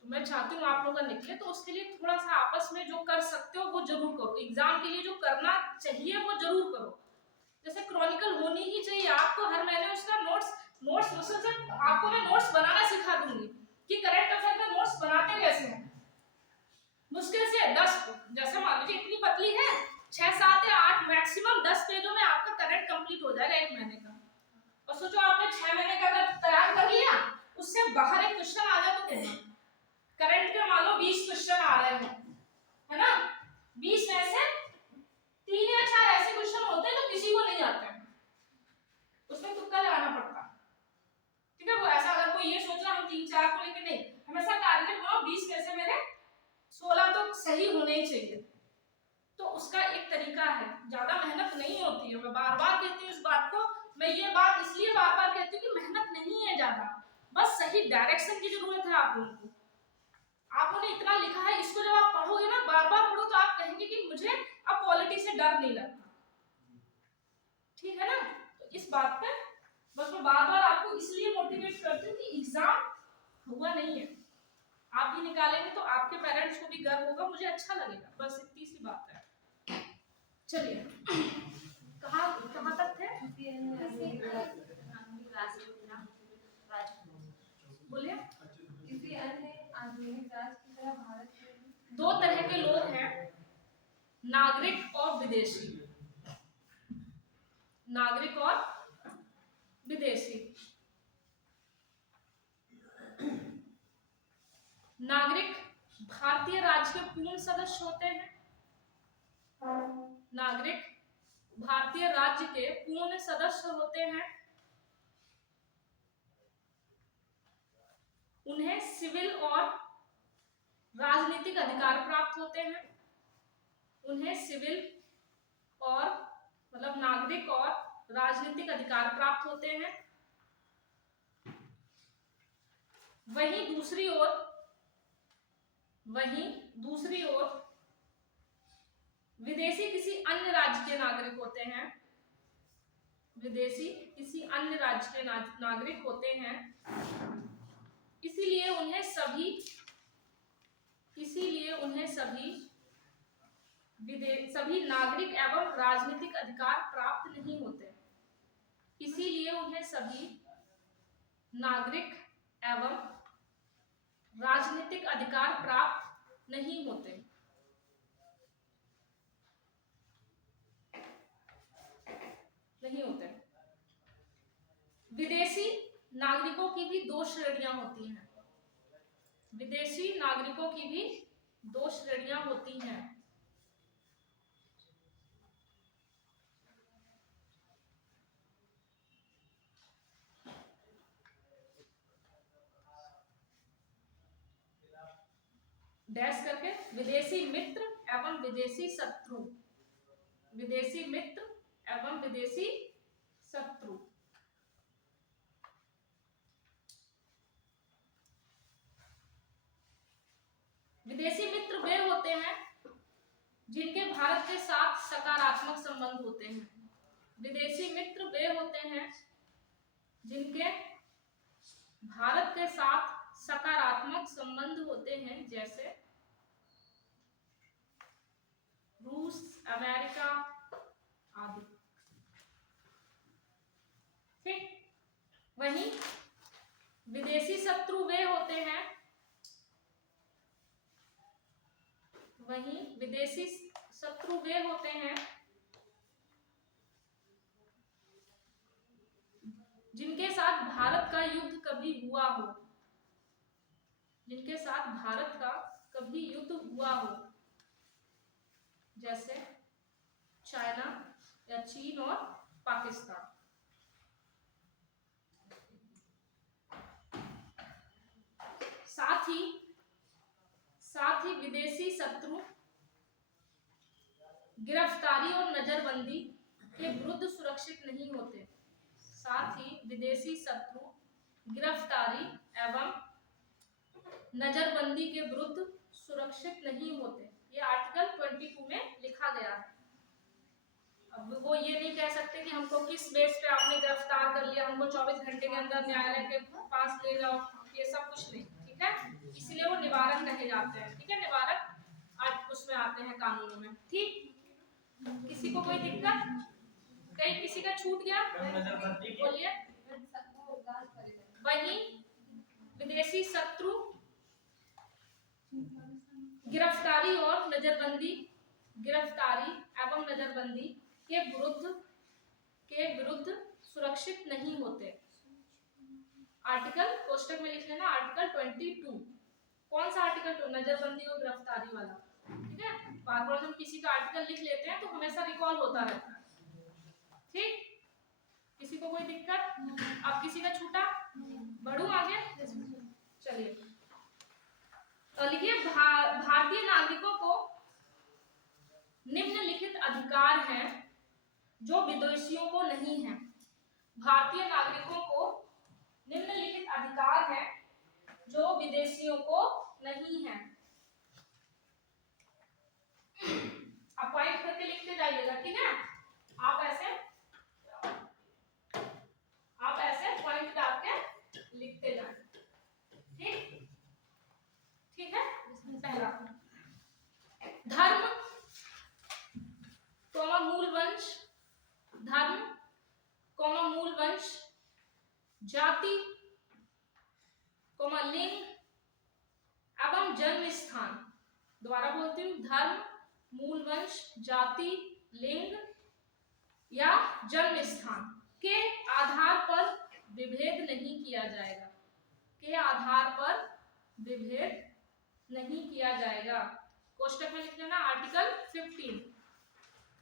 तो मैं चाहती हूँ आप लोग निकले, तो उसके लिए थोड़ा सा आपस में जो कर सकते हो वो जरूर करो, एग्जाम के लिए जो करना चाहिए वो जरूर करो, जैसे क्रॉनिकल होनी ही चाहिए, आपको हर महीने उसका नोट्स मुश्किल से आपको मैं नोट्स बनाना सिखा दूंगी कि करंट अफेयर का नोट्स बनाते कैसे हैं, मुश्किल से 10, जैसे मान लीजिए इतनी पतली है, 6-7 या 8 मैक्सिमम 10 पेजों में आपका करंट कंप्लीट हो जाएगा 1 महीने का, और सोचो आपने 6 महीने का अगर तैयार कर लिया, उससे बाहर एक क्वेश्चन आ जाए तो कहना, करंट के मान लो 20 क्वेश्चन आ रहे हैं, है ना, 20 में से 3 या 4 ऐसे क्वेश्चन होते हैं जो किसी को नहीं आते हैं, उसमें तुक्का लगाना पड़ता है, ठीक है, वो ऐसा अगर कोई ये सोच रहा हम 3-4 को लेके, नहीं, हमेशा टारगेट बनाओ 20 में से मेरे 16 तो सही होने ही चाहिए, तो उसका एक तरीका है, ज्यादा मेहनत नहीं होती है, मैं बार बार कहती हूँ इस बात को, मैं ये बात इसलिए बार बार कहती हूँ कि मेहनत नहीं है ज्यादा, बस सही डायरेक्शन की जरूरत है आप लोगों को, आपने इतना लिखा है, इसको जब आप पढ़ोगे ना, बार बार पढ़ो, तो आप कहेंगे कि मुझे अब पॉलिटिक्स से डर नहीं लगता, ठीक है ना, तो इस बात पे बस मैं बार बार आपको इसलिए मोटिवेट करती हूँ कि एग्जाम हुआ नहीं है, आप भी निकालेंगे तो आपके पेरेंट्स को भी गर्व होगा, मुझे अच्छा लगेगा, बस इतनी सी बात है। चलिए कहाँ तक थे, बोलिए। किसी अन्य आधुनिक राष्ट्र की तरह भारत में 2 तरह के लोग हैं, नागरिक और विदेशी, नागरिक और विदेशी। नागरिक भारतीय राज्य के पूर्ण सदस्य होते हैं। नागरिक भारतीय राज्य के पूर्ण सदस्य होते हैं। उन्हें सिविल और राजनीतिक अधिकार प्राप्त होते हैं। उन्हें सिविल और मतलब नागरिक और राजनीतिक अधिकार प्राप्त होते हैं। वहीं दूसरी ओर विदेशी किसी अन्य राज्य के नागरिक होते हैं। विदेशी किसी अन्य राज्य के नागरिक होते हैं। इसीलिए उन्हें सभी नागरिक एवं राजनीतिक अधिकार प्राप्त नहीं होते। इसीलिए उन्हें सभी नागरिक एवं राजनीतिक अधिकार प्राप्त नहीं होते। विदेशी नागरिकों की भी दो श्रेणियां होती हैं। विदेशी नागरिकों की भी दो श्रेणियां होती हैं। डैश करके विदेशी मित्र एवं विदेशी शत्रु। विदेशी मित्र एवं विदेशी शत्रु। विदेशी मित्र वे होते हैं जिनके भारत के साथ सकारात्मक संबंध होते हैं। विदेशी मित्र वे होते हैं जिनके भारत के साथ सकारात्मक संबंध होते हैं, जैसे रूस, अमेरिका आदि। ठीक। वहीं विदेशी शत्रु वे होते हैं जिनके साथ भारत का युद्ध कभी हुआ हो। जिनके साथ भारत का कभी युद्ध हुआ हो, जैसे चाइना या चीन और पाकिस्तान। साथ ही विदेशी शत्रु गिरफ्तारी और नजरबंदी के विरुद्ध सुरक्षित नहीं होते। साथ ही विदेशी शत्रु गिरफ्तारी एवं नजरबंदी के विरुद्ध सुरक्षित नहीं होते। ये आर्टिकल 22 में लिखा गया है। अब वो ये नहीं कह सकते कि हमको किस बेस पे आपने गिरफ्तार कर लिया, हमको 24 घंटे के अंदर न्यायालय के पास ले जाओ, ये सब कुछ नहीं। ठीक है, इसलिए वो निवारक कहे जाते हैं। ठीक है, निवारक आज उसमें आते हैं कानूनों में। ठीक, किसी को कोई दिक्कत? कहीं किसी का छूट गया? बोलिए। वहीं विदेशी शत्रु गिरफ्तारी एवं नजरबंदी के विरुद्ध सुरक्षित नहीं होते। आर्टिकल कोष्टक में लिख लेना, आर्टिकल 22। कौन सा आर्टिकल? नजरबंदी और गिरफ्तारी वाला। ठीक है, बार बार हम किसी का आर्टिकल लिख लेते हैं तो हमेशा रिकॉल होता रहता है। ठीक, किसी को कोई दिक्कत? अब किसी का छूटा? बढ़ूं आगे? चलिए लिखिए, भारतीय नागरिकों को निम्नलिखित अधिकार हैं जो विदेशियों को नहीं है। भारतीय नागरिकों को निम्नलिखित अधिकार हैं जो विदेशियों को नहीं है। आप पॉइंट करके लिखते जाइएगा। ठीक है, आप ऐसे पॉइंट डाल के लिखते जाए। ठीक है। पहला, धर्म मूल वंश, जाति लिंग एवं जन्म स्थान। दोबारा बोलती हूँ, धर्म, मूल वंश, जाति, लिंग या जन्म स्थान। के आधार पर विभेद नहीं किया जाएगा, के आधार पर विभेद नहीं किया जाएगा। कोष्टक में लिख लेना आर्टिकल 15।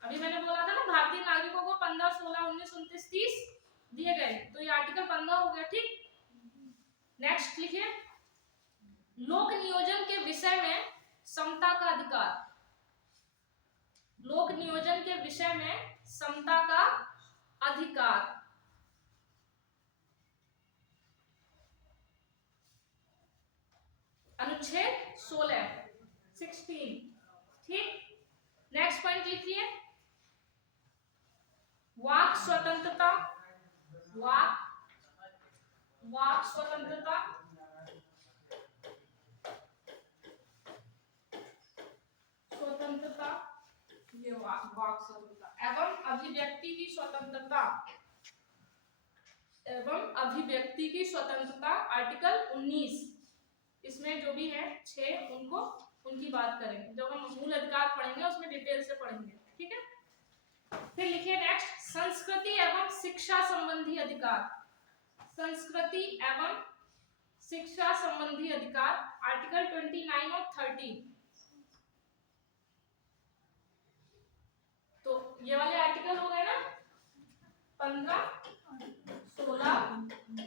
अभी मैंने बोला था ना भारतीय नागरिकों को 15, 16, 19, 29, 30 दिए गए, तो ये आर्टिकल 15 हो गया। ठीक, नेक्स्ट लिखिए, लोक नियोजन के विषय में समता का अधिकार। लोक नियोजन के विषय में समता का अधिकार। अनुच्छेद 16। ठीक, नेक्स्ट पॉइंट लिखिए, वाक स्वतंत्रता। वाक स्वतंत्रता, ये वाक स्वतंत्रता एवं अभिव्यक्ति की स्वतंत्रता, एवं अभिव्यक्ति की स्वतंत्रता आर्टिकल 19। इसमें जो भी है 6 उनकी बात करेंगे, जब हम मूल अधिकार पढ़ेंगे उसमें डिटेल से पढ़ेंगे। ठीक है, फिर लिखिए नेक्स्ट, संस्कृति एवं शिक्षा संबंधी अधिकार। संस्कृति एवं शिक्षा संबंधी अधिकार आर्टिकल 29 और 30। तो ये वाले आर्टिकल हो गए ना, 15, 16,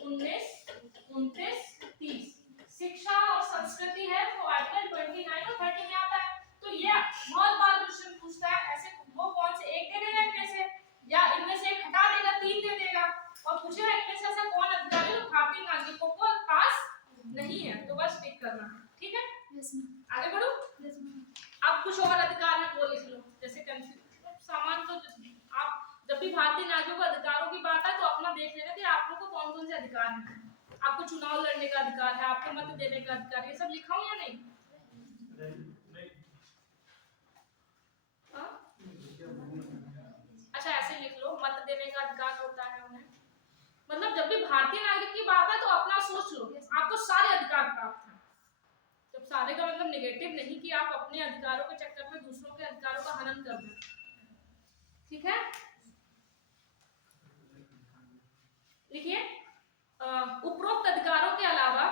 19, 29, 30। शिक्षा और संस्कृति है वो आर्टिकल 29 और 30 में आता है। तो ये बहुत बार क्वेश्चन पूछता है, ऐसे वो कौन से एक दे देगा इनमें से, या इनमें से एक हटा देगा, 3 दे देगा, और पूछेगा इनमें से ऐसा कौन अधिकार है जो भारतीय नागरिकों को पास नहीं है, तो बस टिक करना है। ठीक है, आगे बढ़ो। अब कुछ और अधिकार है वो लिख लो, जैसे सामान तो आप जब भी भारतीय नागरिकों के अधिकारों की बात है तो अपना देख लेना कि आप लोग को कौन कौन से अधिकार हैं। आपको चुनाव लड़ने का अधिकार है, आपको मत देने का अधिकार, ये सब लिखा हूं या नहीं? अच्छा ऐसे लिख लो, मत देने का अधिकार होता है उन्हें। मतलब जब भी भारतीय नागरिक की बात है तो अपना सोच लो, आपको सारे अधिकार प्राप्त हैं। जब सारे का मतलब नेगेटिव नहीं कि आप अपने अधिकारों के चक्कर में दूसरों के अधिकारों का हनन कर दें। ठीक है, लिखिए, उपरोक्त अधिकारों के अलावा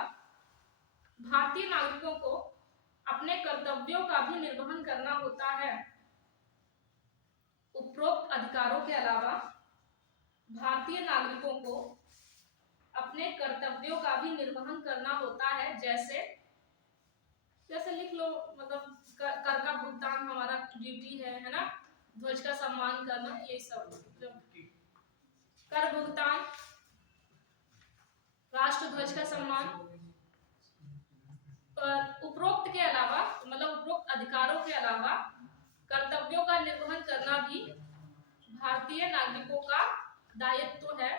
भारतीय नागरिकों को अपने कर्तव्यों का भी निर्वहन करना होता है। उपरोक्त अधिकारों के अलावा भारतीय नागरिकों को अपने कर्तव्यों का भी निर्वहन करना होता है, जैसे लिख लो, मतलब कर का भुगतान हमारा ड्यूटी है ना, ध्वज का सम्मान करना, ये सब कर भुगतान, राष्ट्र ध्वज का सम्मान। उपरोक्त के अलावा मतलब उपरोक्त अधिकारों के अलावा कर्तव्यों का निर्वहन करना भी भारतीय नागरिकों का दायित्व है।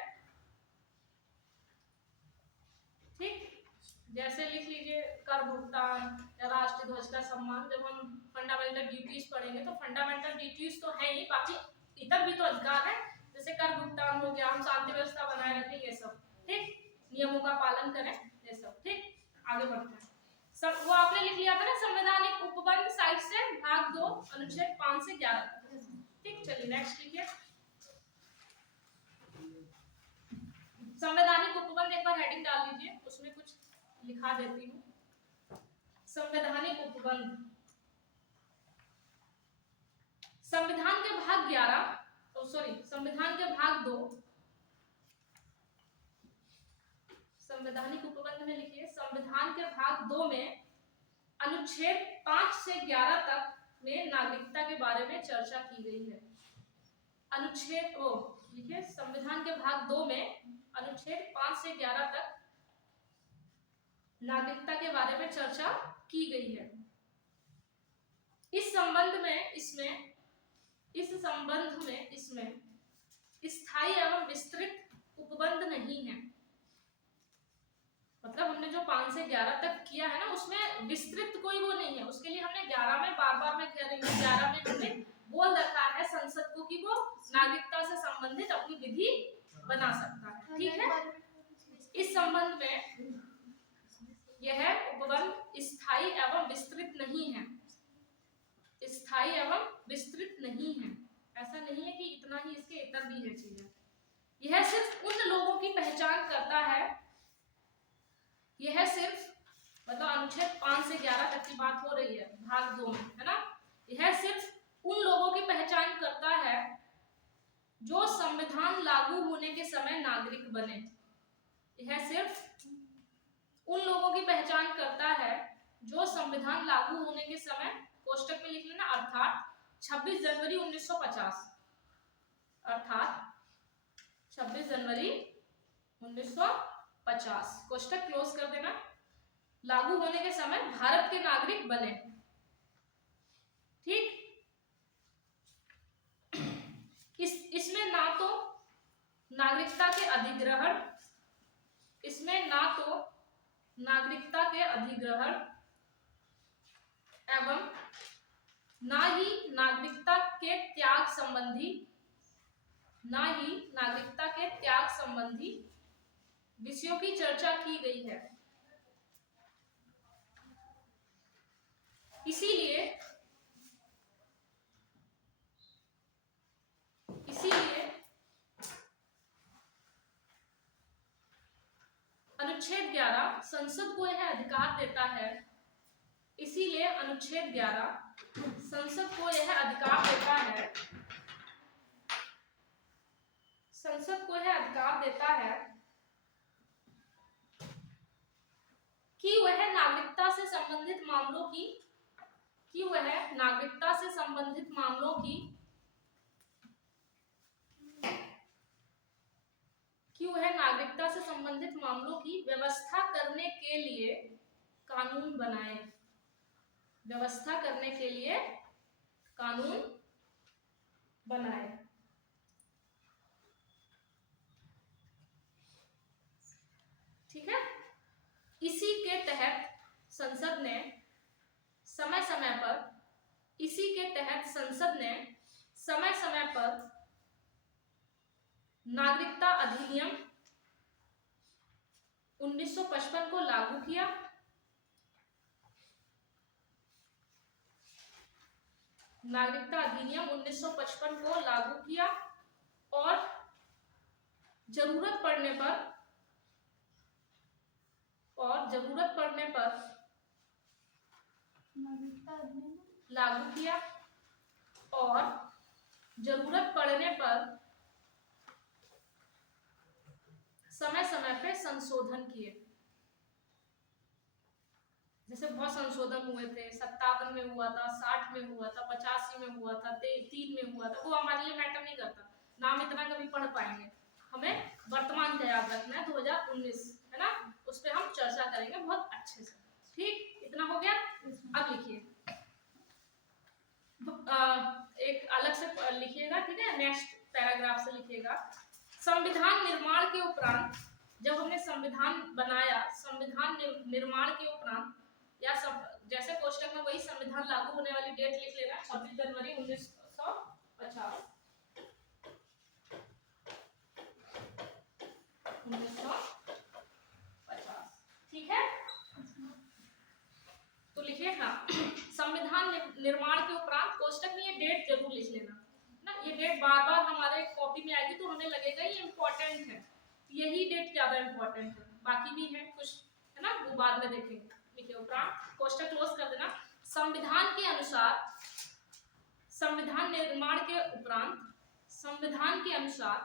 ठीक, जैसे लिख लीजिए कर भुगतान या राष्ट्रीय ध्वज का सम्मान। जब हम फंडामेंटल ड्यूटीज पढ़ेंगे तो फंडामेंटल ड्यूटीज तो है ही, बाकी इतर भी तो अधिकार है, जैसे कर भुगतान हो गया, हम शांति व्यवस्था बनाए रखें, ये सब। ठीक, नियमों का पालन करें, ये सब। ठीक, आगे बढ़ते हैं। सब वो आपने लिख लिया था ना, संवैधानिक उपबंध साइड से भाग 2 अनुच्छेद 5 से 11 तक। ठीक, चलिए नेक्स्ट लिखिए, संवैधानिक उपबंध। एक बार हेडिंग डाल लीजिए, उसमें कुछ लिखा देती हूँ। संवैधानिक उपबंध, संविधान के भाग 11 संविधान के भाग 2, संवैधानिक उपबंध में लिखिए, संविधान के भाग 2 में अनुच्छेद 5 से 11 तक में नागरिकता के बारे में चर्चा की गई है। अनुच्छेद लिखिए, संविधान के भाग 2 में अनुच्छेद 5 से 11 तक नागरिकता के बारे में चर्चा की गई है। इस संबंध में इसमें स्थायी एवं विस्तृत उपबंध नहीं है। मतलब हमने जो 5 से 11 तक किया है ना, उसमें विस्तृत कोई वो नहीं है। उसके लिए हमने 11 में बार-बार मैं कह रही हूँ, 11 में हमने बोल रखा है संसद को कि वो नागरिकता से संबंधित अपनी विधि बना सकता है। ठीक है, इस संबंध में यह उपबंध स्थायी एवं विस्तृत नहीं है। स्थायी एवं विस्तृत नहीं है, ऐसा नहीं है कि इतना ही, इसके इतर भी है चीजें। यह सिर्फ उन लोगों की पहचान करता है, यह सिर्फ मतलब अनुच्छेद 5 से 11 तक की बात हो रही है भाग 2 में, है ना। यह सिर्फ उन लोगों की पहचान करता है जो संविधान लागू होने के समय नागरिक बने। यह सिर्फ उन लोगों की पहचान करता है जो संविधान लागू होने के समय, कोष्टक में लिख लेना, अर्थात 26 जनवरी 1950, अर्थात 26 जनवरी 1950, कोष्टक क्लोज कर देना, लागू होने के समय भारत के नागरिक बने। ठीक, इसमें ना तो नागरिकता के अधिग्रहण, इसमें ना तो नागरिकता के अधिग्रहण एवं ना ही नागरिकता के त्याग संबंधी, ना ही नागरिकता के त्याग संबंधी विषयों की चर्चा की गई है। इसीलिए अनुच्छेद 11 संसद को यह अधिकार देता है, इसीलिए अनुच्छेद 11 संसद को यह अधिकार देता है, संसद को यह अधिकार देता है कि वह नागरिकता से संबंधित मामलों की, कि वह नागरिकता से संबंधित मामलों की, कि वह नागरिकता से संबंधित मामलों की व्यवस्था करने के लिए कानून बनाए, व्यवस्था करने के लिए कानून बनाए। ठीक है, इसी के तहत संसद ने समय समय पर, इसी के तहत संसद ने समय समय पर नागरिकता अधिनियम 1955 को लागू किया। नागरिकता अधिनियम 1955 को लागू किया और जरूरत पड़ने पर, लागू किया और जरूरत पड़ने पर समय समय पे संशोधन किए। जैसे बहुत संशोधन हुए थे, 57 में हुआ था, 60 में हुआ था, 85 में हुआ था, 3 में हुआ था, वो हमारे लिए मैटर नहीं करता, नाम इतना कभी पढ़ पाएंगे, हमें वर्तमान का याद रखना है, 2019 है ना, उस पर हम चर्चा करेंगे बहुत अच्छे से। ठीक, इतना हो गया। अब लिखिए, एक अलग से लिखिएगा, ठीक है, नेक्स्ट पैराग्राफ से लिखिएगा। संविधान निर्माण के उपरांत, जब हमने संविधान बनाया, संविधान निर्माण के उपरांत, या जैसे कोष्टक में वही संविधान लागू होने वाली डेट लिख लेना, 26 जनवरी 1950, 1950, ठीक है। तो लिखिए, हाँ, संविधान निर्माण के उपरांत, कोष्टक में ये डेट जरूर लिख लेना ना, ये डेट बार बार हमारे कॉपी में आएगी तो हमें लगेगा ये इम्पोर्टेंट है, यही डेट ज्यादा इम्पोर्टेंट है, बाकी भी है कुछ, है ना, वो बाद में देखेंगे। लिखिए, उपरांत, कोष्टक क्लोज कर देना। संविधान के अनुसार, संविधान निर्माण के उपरांत, संविधान के अनुसार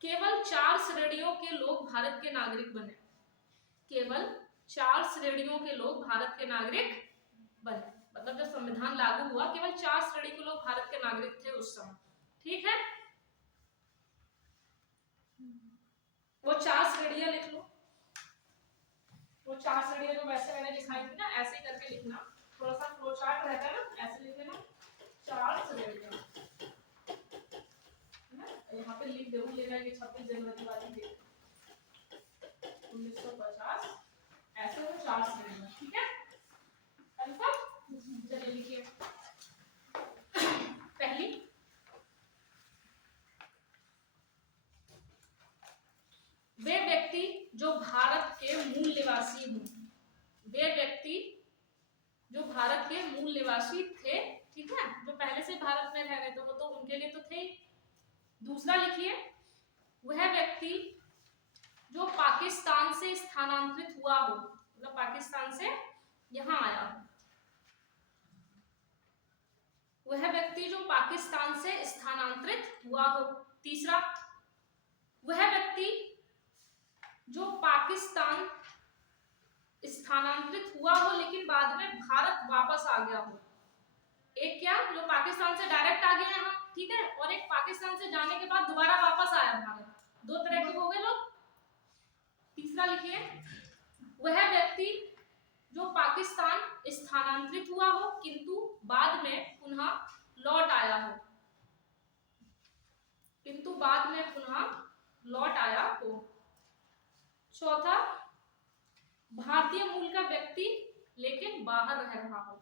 केवल 4 श्रेणियों के लोग भारत के नागरिक बने, केवल 4 श्रेणियों के लोग भारत के नागरिक बने। मतलब जब संविधान लागू हुआ केवल 4 श्रेणी के लोग भारत के नागरिक थे उस समय, ठीक है। वो 4 श्रेणियां लिख लो, वो 4 श्रेणियां जो वैसे मैंने लिखाई थी ना, ऐसे ही करके लिखना, थोड़ा सा फ्लो चार्ट रहता है ना, ऐसे लिख लेना, 4 श्रेणियां, यहाँ पे लिख जरूर लेना, ये 26 जनवरी वाली डेट 1950, ऐसे वो 4 श्रेणियां, ठीक है। चलिए लिखिए, पहली, वे व्यक्ति जो भारत के मूल निवासी हों, वे व्यक्ति जो भारत के मूल निवासी थे, ठीक है, जो पहले से भारत में रह रहे थे, वो तो उनके लिए तो थे, दूसरा लिखिए, वह व्यक्ति जो पाकिस्तान से स्थानांतरित हुआ हो, मतलब पाकिस्तान से यहां आया हो, वह व्यक्ति जो पाकिस्तान से स्थानांतरित हुआ हो। तीसरा, वह व्यक्ति जो पाकिस्तान स्थानांतरित हुआ हो लेकिन बाद में भारत वापस आ गया हो। एक क्या, जो पाकिस्तान से डायरेक्ट आ गया यहाँ, ठीक है, और एक पाकिस्तान से जाने के बाद दोबारा वापस आया भारत। दो तरह के हो गए लोग। तीसरा लिखिए, वह व्यक्ति जो पाकिस्तान स्थानांतरित हुआ हो किंतु बाद में पुनः लौट आया हो, किंतु बाद में पुनः लौट आया हो। चौथा, भारतीय मूल का व्यक्ति लेकिन बाहर रह रहा हो,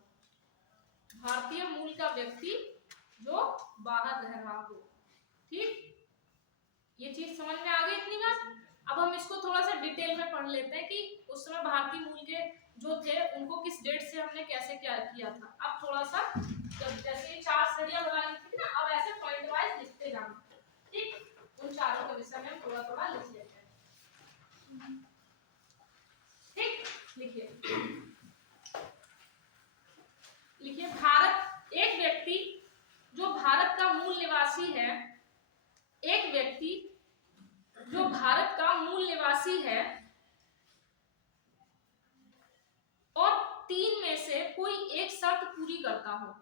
भारतीय मूल का व्यक्ति जो बाहर रह रहा हो। ठीक, ये चीज समझ में आ गई इतनी बात। अब हम इसको थोड़ा सा डिटेल में पढ़ लेते हैं कि उस समय भारतीय मूल के जो थे उनको किस डेट से हमने कैसे क्या किया था। अब थोड़ा सा जैसे 4 श्रेणियां बना ली थी ना, अब ऐसे पॉइंट वाइज लिखते जाना। ठीक, उन चारों के विषय में हम थोड़ा थोड़ा लिख लेते हैं। ठीक, लिखिए लिखिए, भारत, एक व्यक्ति जो भारत का मूल निवासी है, एक व्यक्ति जो भारत का मूल निवासी है और 3 में से कोई एक शर्त पूरी करता हो।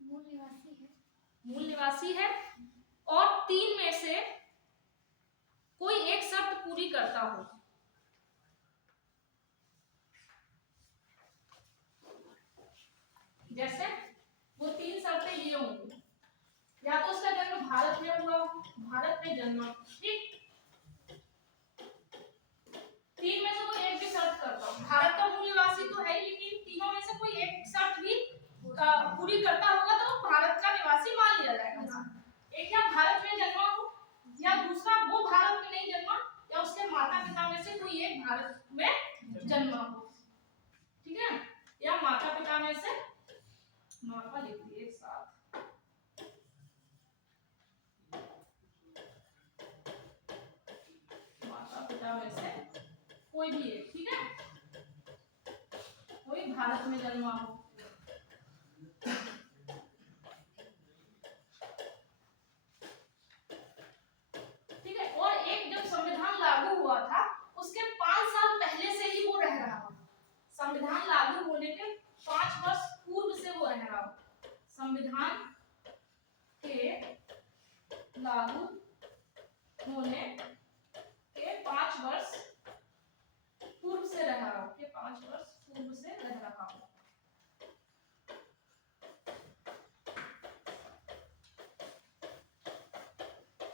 मूल निवासी है और 3 में से कोई एक शर्त पूरी करता हो। जैसे वो 3 शर्तें ये होंगी, या तो उसका जन्म भारत में हुआ, भारत में जन्मा, ठीक, 3 में से कोई एक भी शर्त करता हो। भारत का मूल निवासी तो है ही, लेकिन तीनों में से कोई एक शर्त भी पूरी करता होगा तो वो भारत का निवासी मान लिया जाएगा। एक, या भारत में जन्मा हो, या दूसरा वो भारत में नहीं जन्मा, या उसके माता पिता में से कोई एक भारत में जन्मा हो। ठीक है, या माता पिता में से, माता लिख दिए एक साथ, माता पिता में से कोई भी एक, ठीक है, कोई भारत में जन्मा हो। ठीक है, और एक जब संविधान लागू हुआ था उसके 5 साल पहले से ही वो रह रहा हो, संविधान लागू होने के 5 वर्ष पूर्व से वो रह रहा हो, संविधान के लागू होने के 5 वर्ष पूर्व से रह रहा हो, के 5 वर्ष पूर्व से रह रहा हो।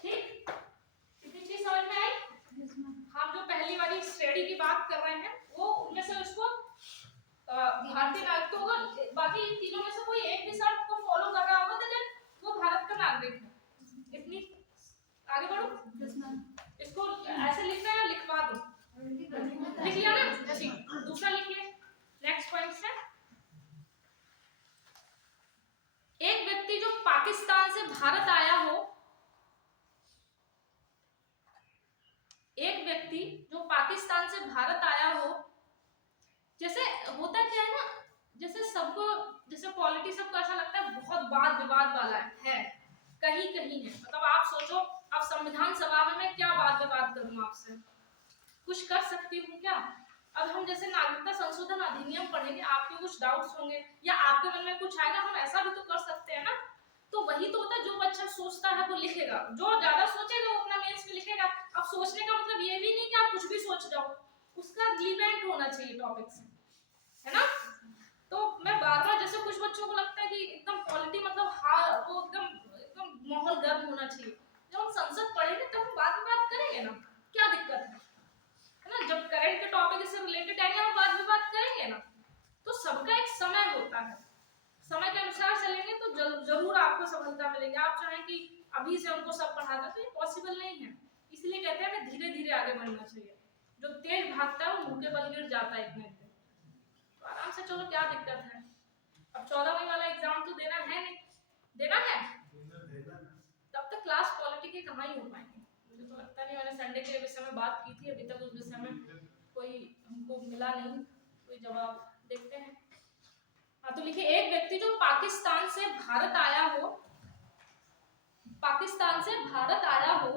ठीक, इतनी चीज समझ में आई। हम जो पहली वाली श्रेणी की बात कर रहे हैं वो उनमें से उसको भारतीय नागरिक तो होगा, बाकी इन तीनों में से कोई एक भी शर्त को फॉलो कर रहा होगा तो देन वो भारत का नागरिक है। इतनी आगे बढ़ो, इसको ऐसे लिखना है, लिखवा दो, लिख लिया ना। ठीक, दूसरा लिखिए, नेक्स्ट पॉइंट से, एक व्यक्ति जो पाकिस्तान से भारत आया हो, एक व्यक्ति जो पाकिस्तान से भारत आया हो, जैसे होता क्या है ना, जैसे सबको, जैसे पॉलिटी सबको ऐसा लगता है बहुत वाद विवाद वाला है, कहीं कहीं है, मतलब आप सोचो अब संविधान सभा में मैं क्या वाद विवाद करूं आपसे, कुछ कर सकती हूँ क्या? अब हम जैसे नागरिकता संशोधन अधिनियम पढ़ेंगे, आपके कुछ डाउट्स होंगे या आपके मन में कुछ आएगा, हम ऐसा भी तो कर सकते हैं ना। तो वही तो होता है, जो बच्चा सोचता है वो लिखेगा, जो ज्यादा सोचेगा वो अपना मेंस में लिखेगा। अब सोचने का मतलब ये भी नहीं कि आप कुछ भी सोच जाओ, उसका रिलेवेंट होना चाहिए टॉपिक से, है ना। तो मैं बार बार, जैसे कुछ बच्चों को लगता है कि एकदम पॉलिटी मतलब हाँ वो एकदम माहौल गर्म होना चाहिए, जब हम संसद पढ़ेंगे तब हम बात करेंगे ना, क्या दिक्कत है ना। जब करंट के टॉपिक से रिलेटेड आएंगे हम बात करेंगे ना। तो सबका एक समय होता है, समय के अनुसार चलेंगे तो जरूर आपको सफलता मिलेगी। आप चाहें कि अभी से हमको सब पढ़ा दे तो ये पॉसिबल नहीं है, इसलिए कहते हैं हमें धीरे धीरे आगे बढ़ना चाहिए। जो तेज भागता है वो मुंह के बल गिर जाता है एक मिनट में, तो आराम से चलो, क्या दिक्कत है। अब 14वीं वाला एग्जाम तो देना है नहीं, देना है, तब तक क्लास पॉलिटी के कहाँ ही हो पाएंगे। मुझे तो लगता नहीं, मैंने संडे के विषय में बात की थी, अभी तक उस विषय में कोई हमको मिला नहीं कोई जवाब। देखते हैं। हाँ तो लिखिए, एक व्यक्ति जो पाकिस्तान से भारत आया हो, पाकिस्तान से भारत आया हो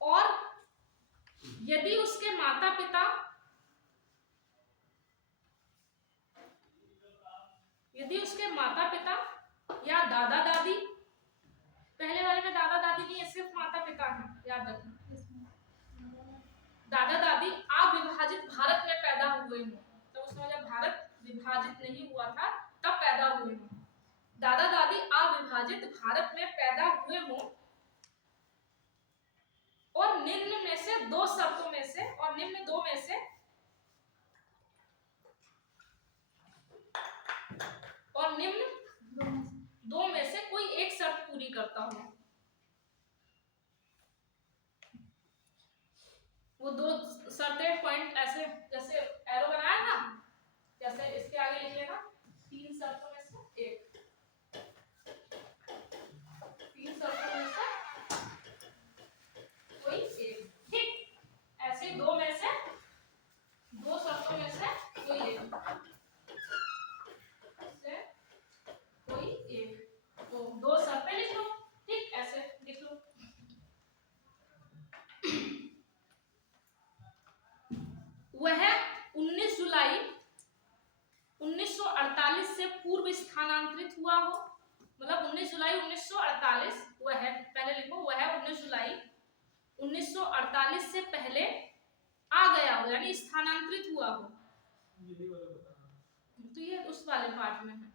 और यदि उसके माता पिता या दादा दादी, पहले वाले में दादा दादी नहीं है, सिर्फ माता पिता है, याद रखना। दादा दादी अविभाजित भारत में पैदा हुए हों, तो उस समय जब भारत विभाजित नहीं हुआ था तब पैदा हुए हों। दादा दादी अविभाजित भारत में पैदा हुए हों और निम्न में से दो शर्तों में से, और निम्न दो में से, और निम्न दो में से कोई एक शर्त पूरी करता हो। वो दो शर्तें पॉइंट ऐसे जैसे एरो बनाया था, जैसे इसके आगे लिख लेना, तीन शर्तों में से एक, तीन शर्तों में से कोई एक, ठीक। ऐसे दो में से, दो शर्तों में से कोई एक, से कोई एक, तो दो शर्तें लिख लो, ठीक, ऐसे लिख लो। वह 19 जुलाई 1948 से पूर्व स्थानांतरित हुआ हो, मतलब 19 जुलाई 1948, वह पहले लिखो, वह 19 जुलाई 1948 से पहले आ गया हो, यानी स्थानांतरित हुआ हो। तो ये उस वाले पार्ट में है।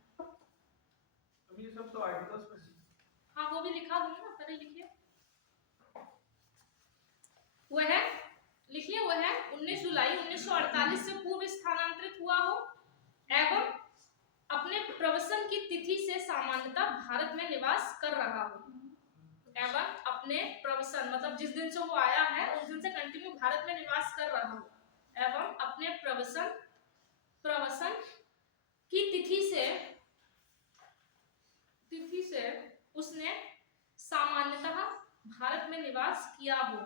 अब ये सब तो आर्टिकल्स में, हाँ वो भी लिखा दूंगी ना, पहले लिखिए। वह लिखिए, वह 19 जुलाई 1948 से पूर्व स्थानांतरित हुआ हो एवं अपने प्रवसन की तिथि से सामान्यतः भारत में निवास कर रहा हो। एवं अपने प्रवसन मतलब जिस दिन से वो आया है उस दिन से कंटिन्यू भारत में निवास कर रहा हो, एवं अपने प्रवसन की तिथि से उसने सामान्यतः भारत में निवास किया हो।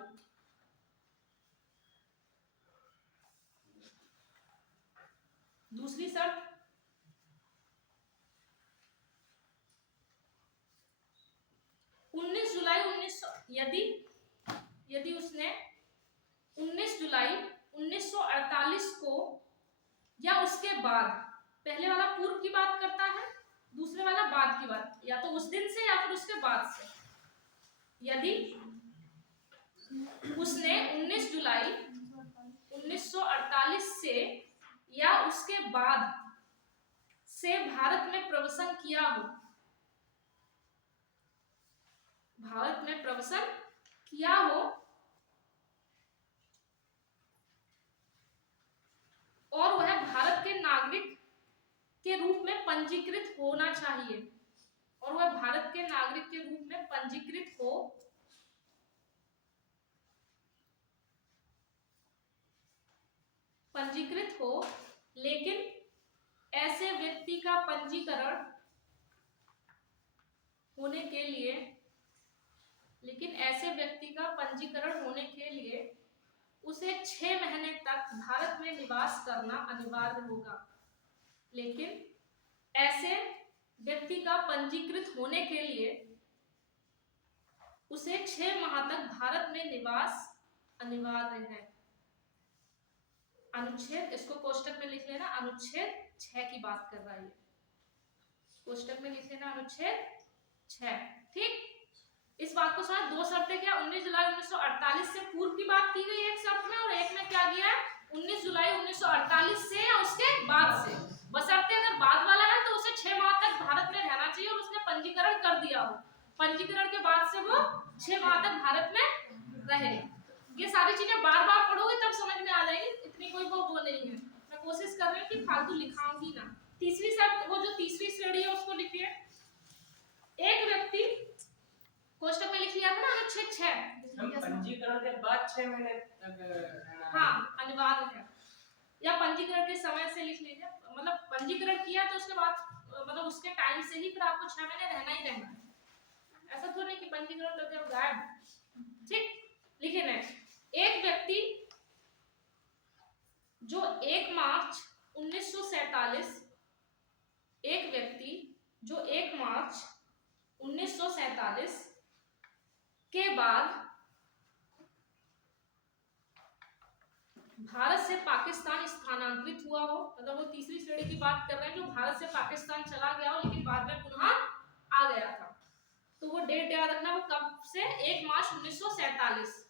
दूसरी शर्त, यदि उसने 19 जुलाई 1948 को या उसके बाद, पहले वाला पूर्व की बात करता है, दूसरे वाला बाद की बात, या तो उस दिन से या फिर उसके बाद से। यदि उसने 19 जुलाई 1948 से या उसके बाद से भारत में प्रवेशन किया हो, भारत में प्रवेशन किया हो और वह भारत के नागरिक के रूप में पंजीकृत होना चाहिए, और वह भारत के नागरिक के रूप में पंजीकृत हो, लेकिन ऐसे व्यक्ति का पंजीकरण होने के लिए उसे 6 महीने तक भारत में निवास करना अनिवार्य होगा। लेकिन ऐसे व्यक्ति का पंजीकृत होने के लिए उसे 6 माह तक भारत में निवास अनिवार्य है। अनुच्छेद, इसको कोष्टक में लिख लेना, अनुच्छेद 6 की बात कर रहा है, कोष्टक में लिख लेना अनुच्छेद 6, ठीक। इस बात को समझ, दो शर्तें क्या, 19 जुलाई 1948 से पूर्व की बात की गई एक शर्त में, और एक में क्या किया है, 19 जुलाई 1948 से या उसके बाद से, बशर्ते अगर बाद वाला है तो उसे 6 माह तक भारत में रहना चाहिए और उसने पंजीकरण कर दिया हो, पंजीकरण के बाद से वो 6 माह तक भारत में रहे। ये सारी चीजें बार बार पढ़ोगे तब समझ में आ जाएगी, इतनी कोई वो नहीं है। मैं कोशिश कर रही हूँ कि फालतू लिखाऊंगी ना। तीसरी शर्त, वो जो तीसरी श्रेणी है उसको लिखिए। एक व्यक्ति, कोष्टक में लिख लिया था ना अनुच्छेद 6, पंजीकरण के बाद 6 महीने तक रहना, हाँ अनिवार्य है, या पंजीकरण के समय से लिख लीजिए, मतलब पंजीकरण किया तो उसके बाद मतलब उसके टाइम से ही फिर आपको 6 महीने रहना ही रहना है। ऐसा तो नहीं कि पंजीकरण करके आप गायब। ठीक, लिखिए नेक्स्ट। एक व्यक्ति जो 1 मार्च 1947 एक व्यक्ति जो 1 मार्च 1947 के बाद भारत से पाकिस्तान स्थानांतरित हुआ हो, मतलब वो तीसरी श्रेणी की बात कर रहे हैं जो भारत से पाकिस्तान चला गया हो लेकिन बाद में पुनः आ गया था। तो वो डेट याद रखना, वो कब से, 1 मार्च 1947।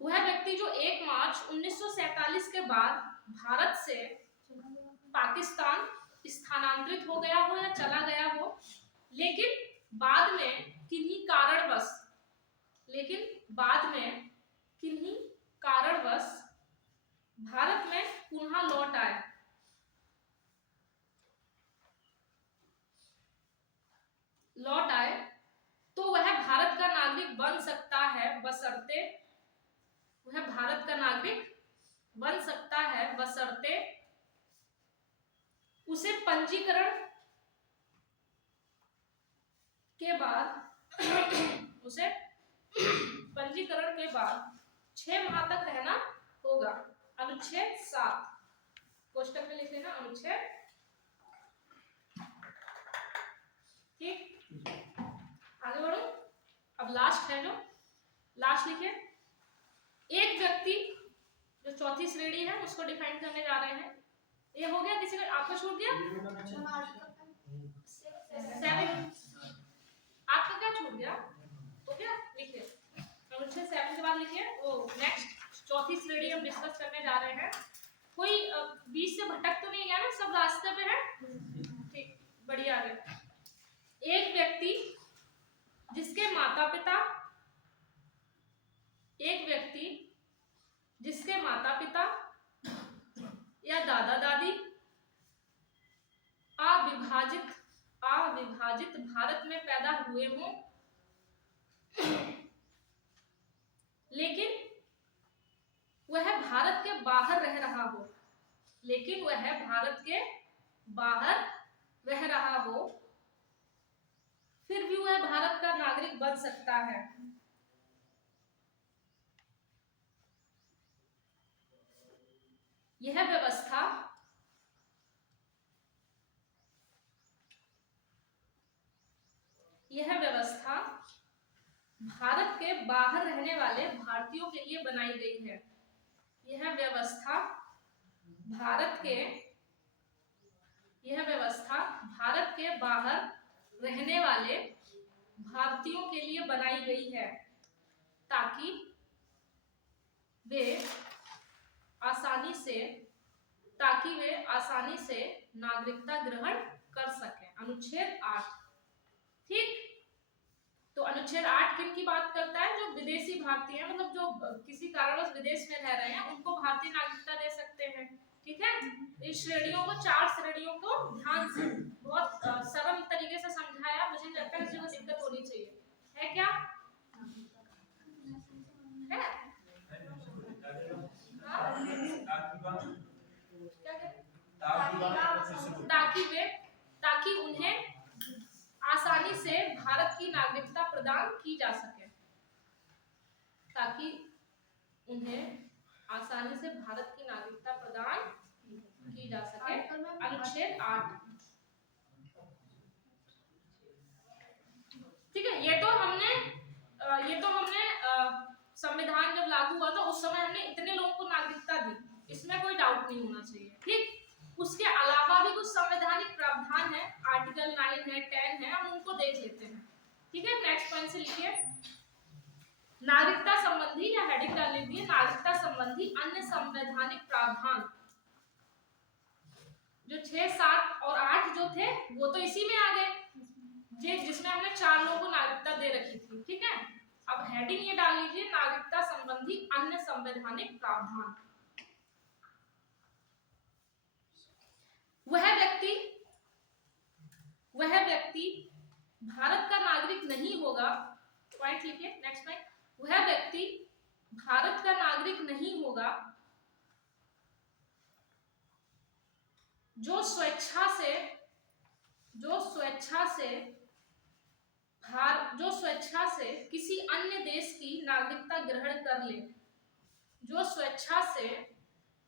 वह व्यक्ति जो 1 मार्च 1947 के बाद भारत से पाकिस्तान स्थानांतरित हो गया हो या चला गया हो, लेकिन बाद में किन्हीं कारणवश भारत में पुनः लौट आए तो वह भारत का नागरिक बन सकता है बशर्ते, वह भारत का नागरिक बन सकता है बशर्ते उसे पंजीकरण के बाद 6 माह तक रहना होगा। अनुच्छेद 7 कोष्टक में लिख लेना, अनुच्छेद। ठीक, आगे बढ़ो। अब लास्ट है, जो लास्ट लिखे। एक व्यक्ति जो चौथी श्रेणी है उसको डिफाइन करने जा रहे हैं। ये हो गया, किसी का आपका छूट गया? 7 आपका क्या छूट गया? तो क्या लिखे? अनुच्छेद 7 के बाद लिखिए। वो नेक्स्ट चौथी श्रेणी हम डिस्कस करने जा रहे हैं। कोई बीच से भटक तो नहीं गया ना, सब रास्ते पे है? ठीक, बढ़िया। आगे। एक व्यक्ति जिसके माता पिता या दादा दादी अविभाजित भारत में पैदा हुए हों, लेकिन वह भारत के बाहर रह रहा हो, फिर भी वह भारत का नागरिक बन सकता है। यह व्यवस्था भारत के बाहर रहने वाले भारतीयों के लिए बनाई गई है। यह व्यवस्था भारत के बाहर रहने वाले भारतीयों के लिए बनाई गई है ताकि वे आसानी से नागरिकता ग्रहण कर सकें। अनुच्छेद 8। ठीक, तो अनुच्छेद 8 किन की बात करता है? जो विदेशी भारतीय हैं, मतलब जो किसी कारणवश विदेश में रह रहे हैं, उनको भारतीय नागरिकता दे सकते हैं। ठीक है, इस श्रेणियों को, 4 श्रेणियों को ध्यान से बहुत सरल तरीके से समझाया। मुझे लगता है किसी को दिक्कत होनी चाहिए, है क्या? है? ताकि उन्हें आसानी से भारत की नागरिकता प्रदान की जा सके। अनुच्छेद 8। ठीक है, ये तो हमने संविधान जब लागू हुआ था उस समय हमने इतने लोगों को नागरिकता दी, इसमें कोई डाउट नहीं होना चाहिए। ठीक, उसके अलावा भी कुछ संवैधानिक प्रावधान है, आर्टिकल 9 है, 10 है, हम उनको देख लेते हैं। ठीक है, नेक्स्ट पॉइंट से लिखिए। नागरिकता संबंधी, या हेडिंग डाल लीजिए, नागरिकता संबंधी अन्य संवैधानिक प्रावधान। जो 6, 7 और 8 जो थे वो तो इसी में आ गए, जिसमें हमने 4 लोगों को नागरिकता दे रखी थी। ठीक है, अब हेडिंग ये डाल लीजिए, नागरिकता संबंधी अन्य संवैधानिक प्रावधान। वह व्यक्ति भारत का नागरिक नहीं होगा। पॉइंट लिखिए, नेक्स्ट पॉइंट। वह व्यक्ति भारत का नागरिक नहीं होगा जो स्वेच्छा से जो स्वेच्छा से किसी अन्य देश की नागरिकता ग्रहण कर ले, जो स्वेच्छा से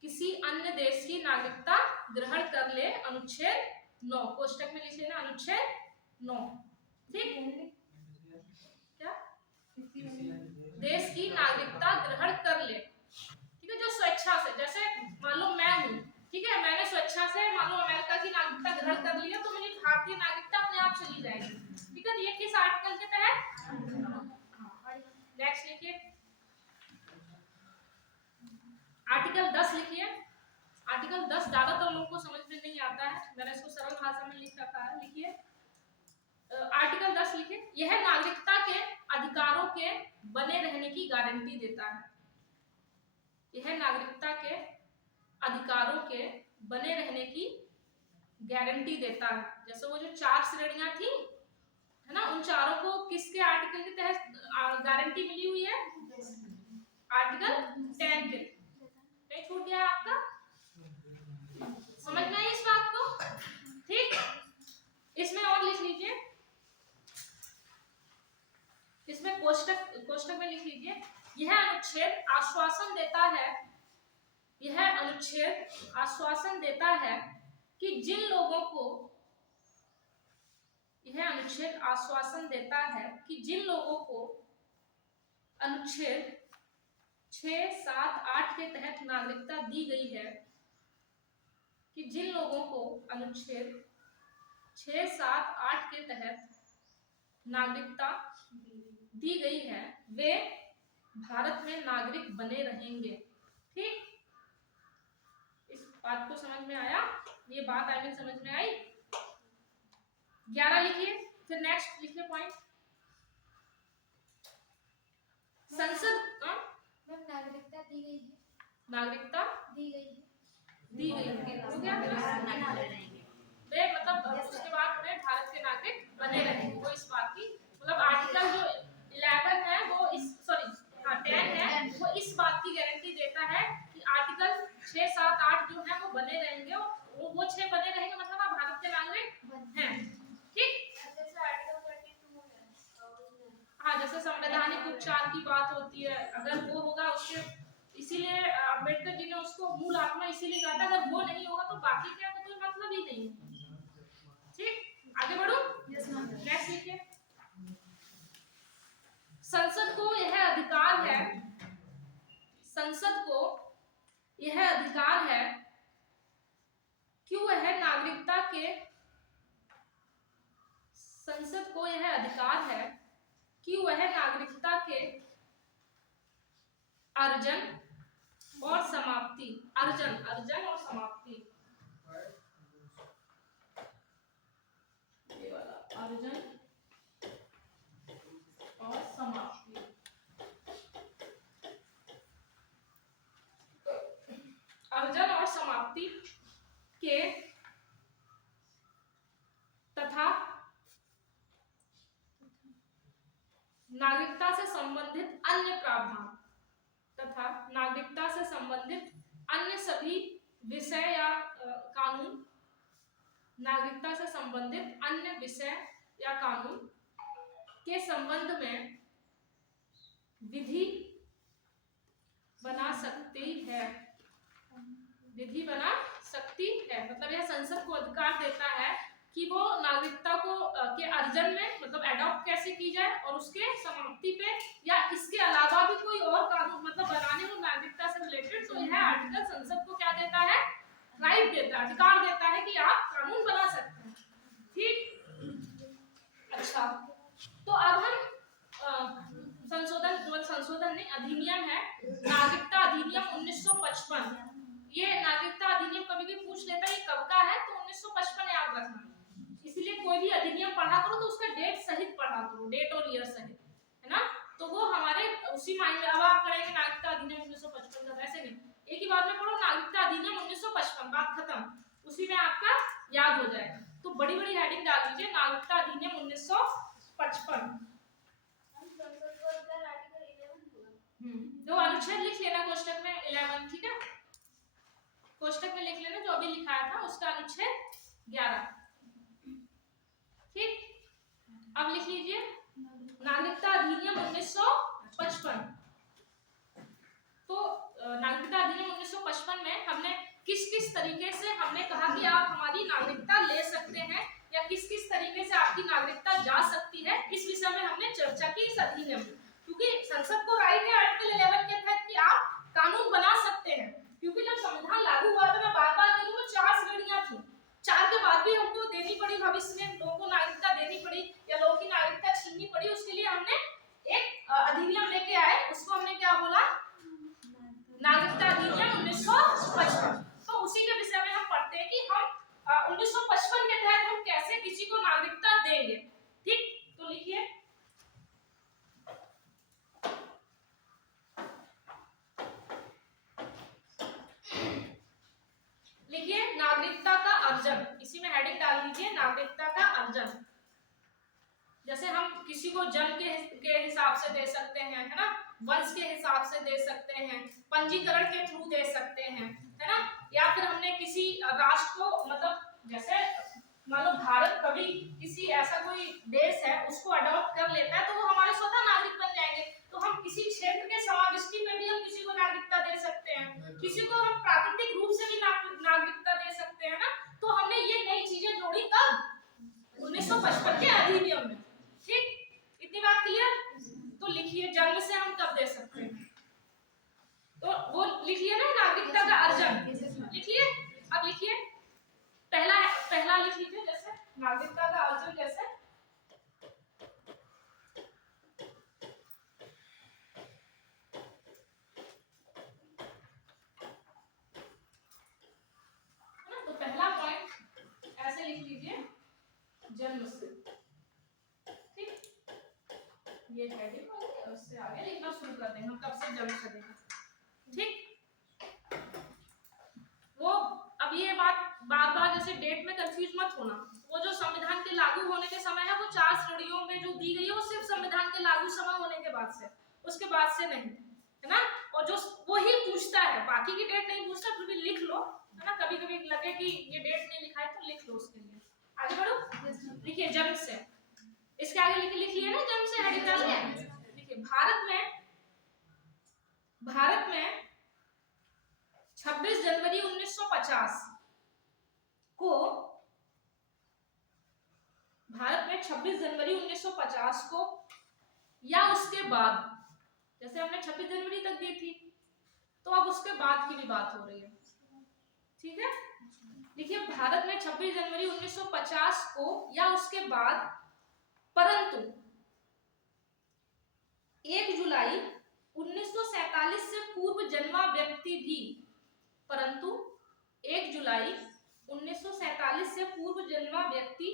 किसी अन्य देश की नागरिकता ग्रहण कर ले, अनुच्छेद 9 कोष्टक में लिख लेना, अनुच्छेद 9। ठीक, क्या देश की नागरिकता ग्रहण कर ले, ठीक है, जो स्वेच्छा से, जैसे मान लो मैं हूँ, ठीक है, मैंने स्वेच्छा से मान लो अमेरिका की नागरिकता ग्रहण कर लिया, तो मेरी भारतीय नागरिकता अपने आप चली जाएगी, ठीक है। तो ये किस आर्टिकल के तहत? नेक्स्ट लिखिए, आर्टिकल 10 लिखिए। आर्टिकल 10 ज्यादातर लोगों को समझ में नहीं आता है, मैंने इसको सरल भाषा में लिख रखा है, लिखिए। आर्टिकल 10 लिखिए, यह नागरिकता के अधिकारों के बने रहने की गारंटी देता है। यह नागरिकता के अधिकारों के बने रहने की गारंटी देता है। जैसे वो जो 4 श्रेणियां थी, है ना, उन चारों को किसके आर्टिकल के तहत गारंटी मिली हुई है? आर्टिकल 10 के। नहीं छूट गया आपका? समझ में आई इस बात को? ठीक, इसमें और लिख लीजिए, इसमें कोष्टक में लिख लीजिए, यह अनुच्छेद आश्वासन देता है, यह अनुच्छेद आश्वासन देता है कि जिन लोगों को, यह अनुच्छेद आश्वासन देता है कि जिन लोगों को अनुच्छेद 6, 7, 8 के तहत नागरिकता दी गई है, कि जिन लोगों को अनुच्छेद 6, 7, 8 के तहत नागरिकता दी गई है, वे भारत में नागरिक बने रहेंगे। ठीक, इस बात को समझ में आया? ये बात आई मीन समझ में आई? 11 लिखिए, फिर नेक्स्ट लिखिए पॉइंट। संसद नागरिकता दी गई है, नागरिकता दी गई है, दी गई है, हो गया? वे मतलब उसके बाद में भारत के नागरिक बने रहेंगे, वो इस बात की मतलब आर्टिकल जो 11 है वो इस 10 है वो इस बात की गारंटी देता है कि आर्टिकल 6, 7, 8 जो है वो बने रहेंगे, वो 6 बने रहेंगे, मतलब आप भारत के नागरिक हैं। ठीक, जैसे आर्टिकल 32 है, हाँ, जैसे संवैधानिक उपचार की बात होती है, अगर वो होगा उसके, इसीलिए अम्बेडकर जी ने उसको मूल आत्मा इसीलिए कहा था, अगर वो नहीं होगा तो बाकी क्या तो कोई मतलब ही नहीं है। ठीक, आगे बढ़ो, नेक्स्ट लिखिए। संसद को यह अधिकार है, संसद को यह अधिकार है कि वह नागरिकता के, संसद को यह अधिकार है कि वह नागरिकता के अर्जन और समाप्ति, अर्जन और समाप्ति, ये वाला अर्जन और समाप्ति, अर्जन और समाप्ति के तथा नागरिकता से संबंधित अन्य प्रावधान, तथा नागरिकता से संबंधित अन्य सभी विषय या कानून, नागरिकता से संबंधित अन्य विषय या कानून के संबंध में विधि बना सकती है, विधि बना सकती है। मतलब यह संसद को अधिकार देता है कि वो नागरिकता को के अर्जन में मतलब एडॉप्ट कैसे की जाए, और उसके समाप्ति पे या इसके अलावा भी कोई और कानून मतलब बनाने हो नागरिकता से रिलेटेड, तो यह आर्टिकल संसद को क्या देता है? राइट देता है, अधिकार देता है कि आप कानून बना सकते हैं। ठीक, अच्छा, तो अब हम संशोधन नहीं, अधिनियम है, नागरिकता अधिनियम 1955। ये नागरिकता अधिनियम कभी भी पूछ लेता है ये कब का है, तो 1955 याद रखना। इसलिए कोई भी अधिनियम पढ़ा करो तो उसका डेट सहित पढ़ा करो, डेट और ईयर सहित, है ना, तो वो हमारे उसी मायने। अब आप करेंगे नागरिकता अधिनियम 1955 का, वैसे नहीं, एक ही बात में पढ़ो नागरिकता अधिनियम 1955, बात खत्म, उसी में आपका याद हो जाएगा। तो बड़ी बड़ी हेडिंग डाल दीजिए, नागरिकता अधिनियम 1955। तो अनुच्छेद लिख लेना कोष्टक में 11, ठीक है, कोष्टक में लिख लेना जो अभी लिखाया था उसका अनुच्छेद 11। अब लिख लीजिए नागरिकता अधिनियम 1955। तो नागरिकता अधिनियम 1955 में हमने किस किस तरीके से हमने कहा कि आप हमारी नागरिकता ले सकते हैं या किस किस तरीके से आपकी नागरिकता जा सकती है, इस विषय में हमने चर्चा की इस अधिनियम में। क्योंकि संसद को राइट है आर्टिकल 11 के तहत कि आप कानून बना सकते हैं। क्योंकि जब संविधान लागू हुआ था, मैं बार बार कह रही हूं, 4 श्रेणियां थी, 4 के बाद भी हमको देनी पड़ी, भविष्य में लोगों को नागरिकता देनी पड़ी या लोगों की नागरिकता छीननी पड़ी। उसके लिए हमने एक अधिनियम लेके आए, उसको हमने क्या बोला, नागरिकता अधिनियम 1955। तो उसी के विषय में हम पढ़ते हैं कि हम 1955 के तहत हम कैसे किसी को नागरिकता देंगे। ठीक, तो लिखिए लिखिए नागरिकता का अर्जन, इसी में हेडिंग डाल लीजिए नागरिकता का अर्जन। जैसे हम किसी को जन्म के हिसाब से दे सकते हैं, है ना, वंश के हिसाब से दे सकते हैं, पंजीकरण के थ्रू दे सकते हैं, है ना, या फिर हमने किसी राष्ट्र को, मतलब जैसे मान लो भारत कभी किसी ऐसा कोई देश है उसको अडॉप्ट कर लेता है तो वो हमारे स्वतः नागरिक बन जाएंगे। तो हम किसी क्षेत्र के समाविष्टि में भी हम किसी को नागरिकता दे सकते हैं, किसी को हम प्राकृतिक रूप से भी नागरिकता दे सकते हैं ना। तो हमने ये नई चीजें जोड़ी कब, 1955 के अधिनियम में। ठीक, इतनी बात क्लियर। तो लिखिए जन्म से हम कब दे सकते हैं, तो वो लिखिए ना नागरिकता का अर्जन लिखिए। अब लिखिए पहला लिख लीजिए, जैसे नागरिकता का अर्जन कैसे, तो पहला पॉइंट ऐसे लिख लीजिए जन्म से। ठीक, ये हेडिंग और उससे आगे लिखना शुरू कर देंगे हम, कब से जन्म से देंगे। ठीक, वो अब ये बात बार बार जैसे डेट में कंफ्यूज मत होना। वो जो संविधान के लागू होने के समय है वो 4 श्रेणियों में जो दी गई है वो सिर्फ संविधान के लागू समय होने के बाद से, उसके बाद से नहीं, है ना। और जो वो ही पूछता है, बाकी की डेट नहीं पूछता, फिर भी लिख लो, है ना। कभी कभी लगे कि ये डेट नहीं लिखा है तो लिख लो उसके लिए। आगे बढ़ो, लिखिए जन्म से, इसके आगे लिख लिए ना जन्म से हेडिंग डाल दिया। देखिए भारत में 26 जनवरी 1950 को, भारत में 26 जनवरी 1950 को या उसके बाद, जैसे हमने 26 जनवरी तक दी थी तो अब उसके बाद की भी बात हो रही है। ठीक है, देखिए भारत में 26 जनवरी 1950 को या उसके बाद, परंतु 1 जुलाई 1947 से पूर्व जन्मा व्यक्ति भी, परंतु 1 जुलाई 1947 से पूर्व जन्मा व्यक्ति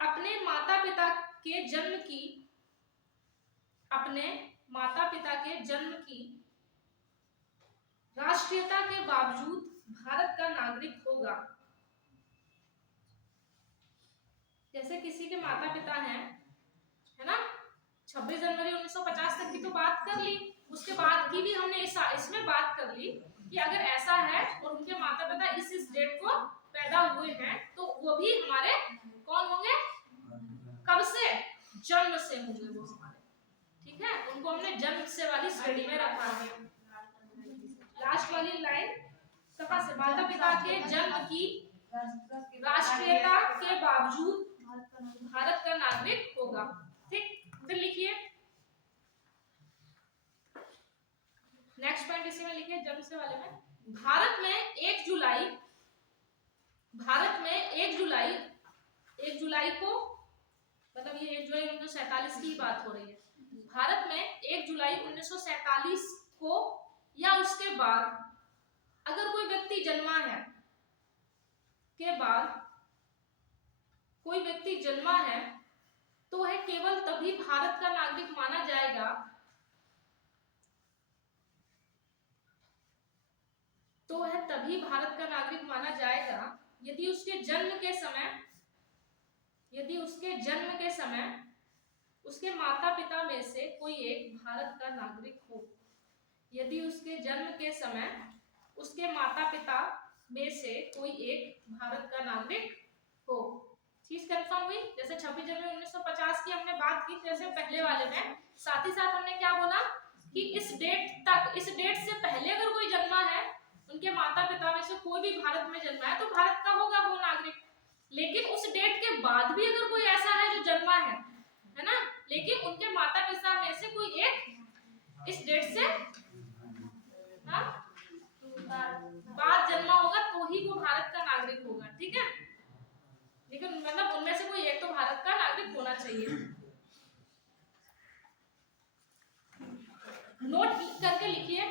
अपने माता पिता के जन्म की राष्ट्रीयता के बावजूद भारत का नागरिक होगा। जैसे किसी के माता पिता हैं, है ना, 26 जनवरी 1950 तक की तो बात कर ली, उसके बाद की भी हमने इसमें बात कर ली कि अगर ऐसा है और उनके माता पिता इस डेट को पैदा हुए हैं तो वो भी हमारे कौन होंगे, कब से, जन्म से होंगे वो हमारे। ठीक है, उनको हमने जन्म से वाली श्रेणी में रखा है। लास्ट वाली लाइन, कहाँ से, माता पिता के जन्म की राष्ट्रीयता के बावजूद भारत का नागरिक होगा। ठीक, फिर लिखिए नेक्स्ट पॉइंट, इसी में लिखिए जन्म से वाले में, भारत में 1 जुलाई को, मतलब ये 1 जुलाई 1947 की बात हो रही है। भारत में 1 जुलाई 1947 को या उसके बाद अगर कोई व्यक्ति जन्मा है के बाद कोई व्यक्ति जन्मा है तो वह केवल तभी भारत का नागरिक माना जाएगा यदि उसके जन्म के समय उसके माता पिता में से कोई एक भारत का नागरिक हो। यदि उसके जन्म के समय उसके माता पिता में से कोई एक भारत का नागरिक हो। चीज कंफर्म हुई। जैसे 26 जनवरी 1950 की हमने बात की, जैसे पहले वाले में साथ ही साथ हमने क्या बोला कि इस डेट से पहले अगर कोई जन्मा है, उनके माता पिता में से कोई भी भारत में जन्मा है, तो भारत का होगा वो नागरिक। लेकिन उस डेट के बाद भी अगर कोई ऐसा है जो जन्मा है ना, लेकिन उनके माता पिता में से कोई एक इस डेट से बाद जन्मा होगा, तो ही वो भारत का नागरिक होगा। ठीक है, लेकिन मतलब उनमें से कोई एक तो भारत का नागरिक होना चाहिए। नोट करके लिखिए।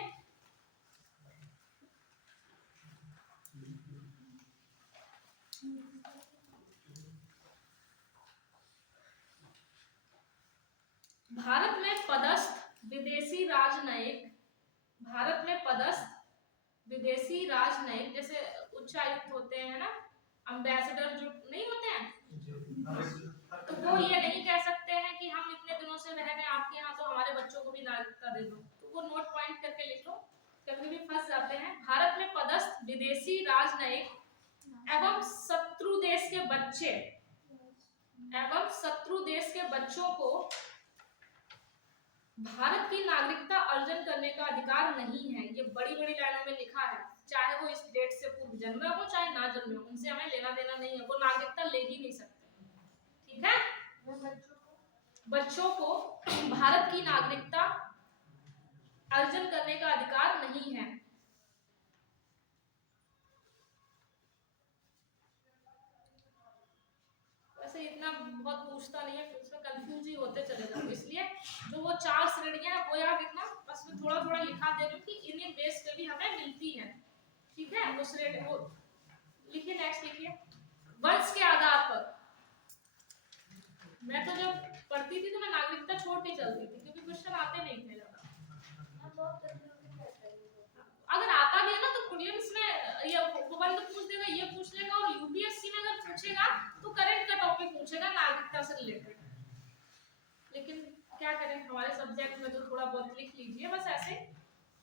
भारत में पदस्थ विदेशी राजनयिक, भारत में पदस्थ विदेशी राजनयिक, जैसे उच्चायुक्त होते हैं ना, एम्बेसडर जो नहीं होते हैं, तो वो ये नहीं कह सकते हैं कि हम इतने दिनों से रह रहे हैं आपके यहाँ, तो हमारे बच्चों को भी नागरिकता दे दो। तो वो नोट पॉइंट करके लिख लो, कभी भी फंस जाते हैं। भारत में पदस्थ विदेशी राजनयिक एवं शत्रु देश के बच्चे एवं शत्रु देश के बच्चों को भारत की नागरिकता अर्जन करने का अधिकार नहीं है। ये बड़ी बड़ी लाइनों में लिखा है, चाहे वो इस डेट से पूर्व जन्मे हो चाहे ना जन्मे हो, उनसे हमें लेना देना नहीं है, वो नागरिकता ले ही नहीं सकते। ठीक है, बच्चों को भारत की नागरिकता अर्जन करने का अधिकार नहीं है। वैसे इतना बहुत पूछता नहीं है, उसमें कंफ्यूज ही होते चले जाओ, इसलिए जो वो 4 श्रेणियां हैं वो याद रखना, बस मैं थोड़ा थोड़ा लिखा दे रही हूँ कि इन्हीं बेस पे भी हमें मिलती है। ठीक है, वो श्रेणी वो लिखिए। नेक्स्ट लिखिए, वंश के आधार पर। मैं तो जब पढ़ती थी तो मैं नागरिकता छोड़ के चलती थी, क्योंकि क्वेश्चन आते नहीं थे ज्यादा। अगर आता भी है ना तो प्रीलिम्स में ये बंद पूछ देगा, ये पूछ लेगा, और यूपीएससी में अगर पूछेगा तो करंट का टॉपिक पूछेगा नागरिकता से रिलेटेड। लेकिन क्या करें, हमारे सब्जेक्ट में तो थोड़ा बहुत लिख लीजिए बस ऐसे,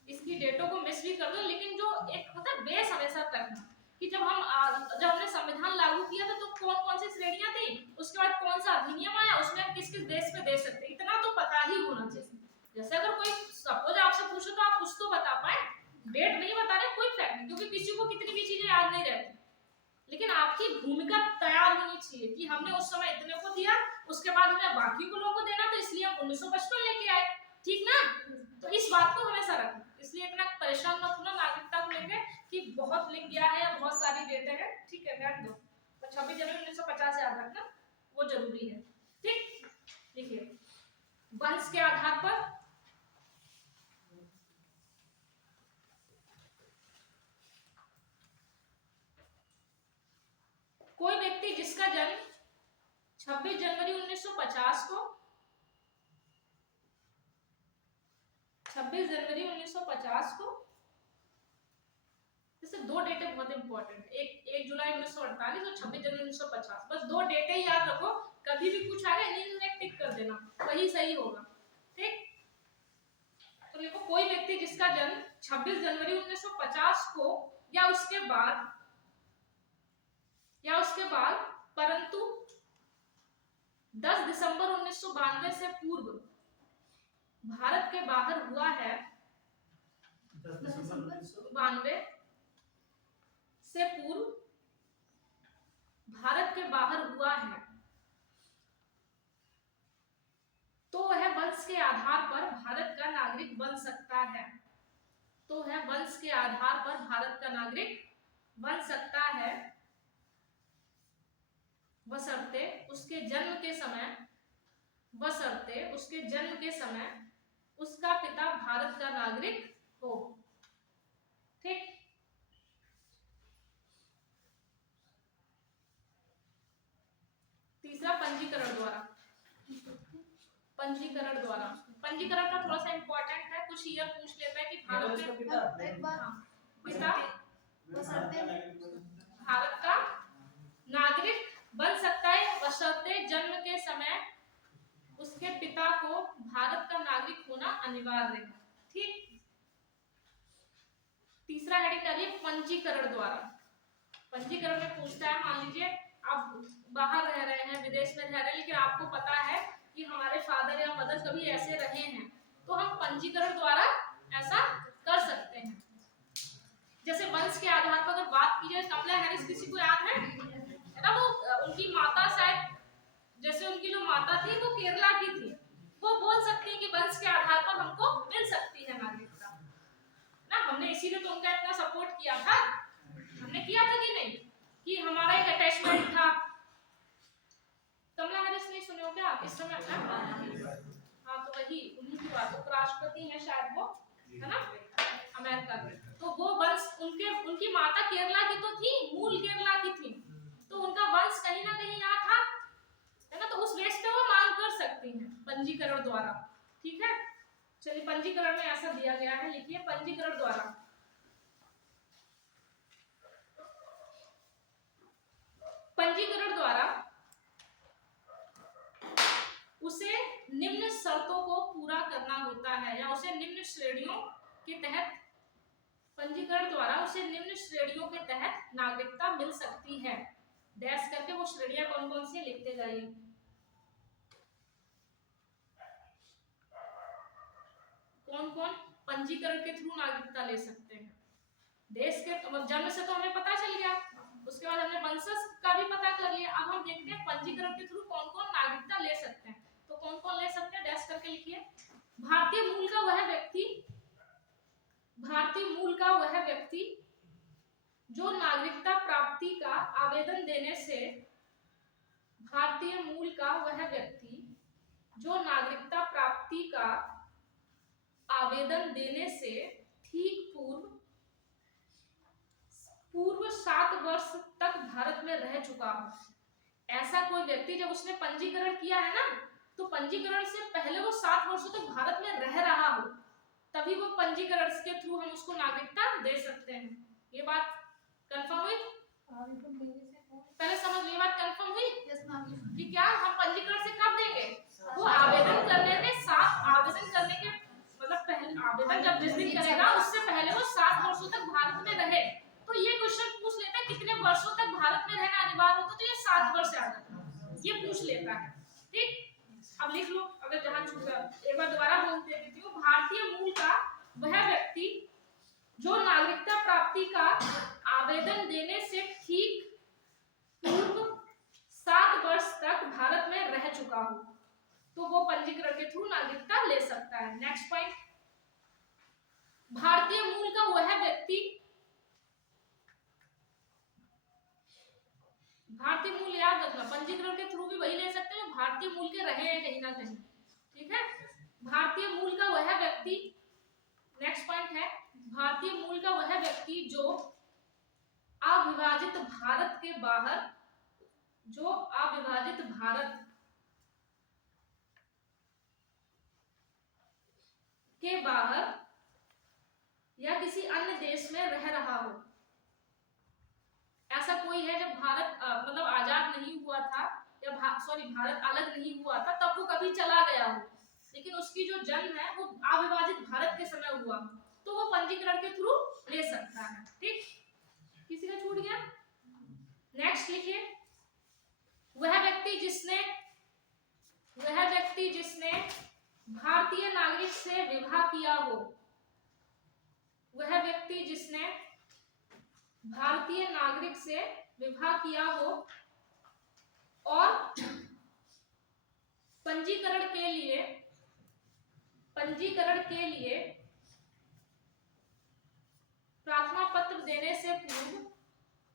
इसकी डेटों को मिस भी कर दो, लेकिन जो एक होता है बेस हमेशा रखना कि जब हमने संविधान लागू किया था तो कौन कौन सी श्रेणियां थी, उसके बाद कौन सा अधिनियम आया, उसमें हम किस किस देश पे दे सकते, इतना तो पता ही होना चाहिए। जैसे अगर कोई सपोज आपसे पूछो तो आप कुछ तो बता पाए, डेट नहीं बता रहे कोई फैक्ट नहीं, क्योंकि किसी को कितनी भी चीजें याद नहीं रहती, लेकिन आपकी भूमिका तैयार होनी चाहिए कि हमने उस समय इतने को दिया, उसके बाद हमें बाकी को लोगों को देना, तो इसलिए हम 1955 लेके आए। ठीक ना, तो इस बात को हमेशा रखना, इसलिए इतना परेशान मत होना नागरिकता को लेके कि बहुत लिख गया है या बहुत सारी डेटें हैं। ठीक है, रहने दो, तो 26 जनवरी 1950 याद रखना, वो जरूरी है। ठीक, लिखिए, वंश के आधार पर। कोई व्यक्ति जिसका जन्म 26 जनवरी 1950 को 26 जनवरी 1950 को, जैसे दो डेटें बहुत इंपॉर्टेंट, एक जुलाई 1948 और 26 जनवरी 1950, बस दो डेटें याद रखो, कभी भी कुछ आएगा इन्हीं में टिक कर देना, वही सही होगा। ठीक, तो देखो, कोई व्यक्ति जिसका जन्म 26 जनवरी 1950 को या उसके बाद परंतु 10 दिसंबर 1992 से पूर्व भारत के बाहर हुआ है, 10 दिसंबर 92 से पूर्व भारत के बाहर हुआ है, तो वह वंश के आधार पर भारत का नागरिक बन सकता है। तो वह वंश के आधार पर भारत का नागरिक बन सकता है, बशर्ते उसके जन्म के समय उसका पिता भारत का नागरिक हो। ठीक, तीसरा पंजीकरण द्वारा। पंजीकरण का थोड़ा सा इंपॉर्टेंट है, कुछ ईयर पूछ लेता है कि भारत में भारत का नागरिक बन सकता है बशर्ते जन्म के समय उसके पिता को भारत का नागरिक होना अनिवार्य है। ठीक, तीसरा हेडिंग डालिए, पंजीकरण द्वारा। पंजीकरण में पूछता है, मान लीजिए आप बाहर रह रहे हैं, विदेश में रह रहे हैं, लेकिन आपको पता है कि हमारे फादर या मदर कभी ऐसे रहे हैं, तो हम पंजीकरण द्वारा ऐसा कर सकते हैं। जैसे वंश के आधार पर अगर बात की जाए, कमला हैरिस किसी को याद है ना? वो उनकी माता शायद, जैसे उनकी जो माता थी वो केरला की थी, वो बोल सकती है कि वंश के आधार पर हमको मिल सकती है नागरिकता ना। हमने इसीलिए तो उनका इतना सपोर्ट किया था, हमने किया था कि नहीं, कि हमारा एक अटैचमेंट था। कमला हैरिस नहीं सुने हो क्या आप इस समय? हाँ, तो वही उन्हीं की बात, उपराष्ट्रपति है शायद वो, है ना, अमेरिका के। तो वो वंश उनकी माता केरला की तो थी, मूल केरला की थी, तो उनका वंश कहीं ना कहीं यहाँ था, है ना। तो उस बेस पे वो मांग कर सकती हैं पंजीकरण द्वारा। ठीक है, चलिए पंजीकरण में ऐसा दिया गया है, लिखिए पंजीकरण द्वारा। पंजीकरण द्वारा उसे निम्न शर्तों को पूरा करना होता है, या उसे निम्न श्रेणियों के तहत, पंजीकरण द्वारा उसे निम्न श्रेणियों के तहत नागरिकता मिल सकती है। डैश करके वो श्रेणियां कौन कौन सी लिखते जाइए। कौन कौन पंजीकरण के थ्रू नागरिकता ले सकते हैं? देश के जन्म से तो हमें पता चल गया, उसके बाद हमने वंशज का भी पता कर लिया। अब हम देखते हैं पंजीकरण के थ्रू कौन कौन नागरिकता ले सकते हैं। तो कौन कौन ले सकते हैं, डैश करके लिखिए। भारतीय मूल का वह व्यक्ति, भारतीय मूल का वह व्यक्ति जो नागरिकता प्राप्ति का आवेदन देने से, भारतीय मूल का वह व्यक्ति जो नागरिकता प्राप्ति का आवेदन देने से ठीक पूर्व 7 वर्ष तक भारत में रह चुका हो। ऐसा कोई व्यक्ति जब उसने पंजीकरण किया है ना, तो पंजीकरण से पहले वो 7 वर्षों तक भारत में रह रहा हो, तभी वो पंजीकरण के थ्रू हम उसको नागरिकता दे सकते हैं। ये बात कंफर्म हुई? पहले समझ ये बात कंफर्म हुई कि क्या हम पंजीकरण से कब देंगे? वो आवेदन करने के साथ, आवेदन करने के मतलब पहले, आवेदन जब जिस दिन करेगा उससे पहले वो 7 वर्षों तक भारत में रहे। तो ये क्वेश्चन पूछ लेता है कितने वर्षों तक भारत में रहना अनिवार्य होता है, तो ये 7 वर्ष आ जाता है, ये पूछ लेता है। ठीक, अब लिख लो, अगर जहां छूट गया एक बार दोबारा बोल देती हूँ। भारतीय मूल का वह व्यक्ति जो नागरिकता प्राप्ति का आवेदन देने से ठीक पूर्व 7 वर्ष तक भारत में रह चुका हो, तो वो पंजीकरण के थ्रू नागरिकता ले सकता है। नेक्स्ट पॉइंट, भारतीय मूल का वह व्यक्ति, भारतीय मूल याद रखना, पंजीकरण के थ्रू भी वही ले सकते हैं भारतीय मूल के रहे हैं कहीं ना कहीं। ठीक है, भारतीय मूल का वह व्यक्ति, नेक्स्ट पॉइंट है, भारतीय मूल का वह व्यक्ति जो अविभाजित भारत के बाहर, जो अविभाजित भारत के बाहर या किसी अन्य देश में रह रहा हो। ऐसा कोई है जब भारत मतलब आजाद नहीं हुआ था, या भारत अलग नहीं हुआ था, तब वो कभी चला गया हो, लेकिन उसकी जो जन्म है वो अविभाजित भारत के समय हुआ, तो वो पंजीकरण के थ्रू ले सकता है। ठीक, किसी का छूट गया? नेक्स्ट लिखिए, वह व्यक्ति जिसने भारतीय नागरिक से विवाह किया हो, वह व्यक्ति जिसने भारतीय नागरिक से विवाह किया हो और पंजीकरण के लिए प्रार्थना पत्र देने से पूर्व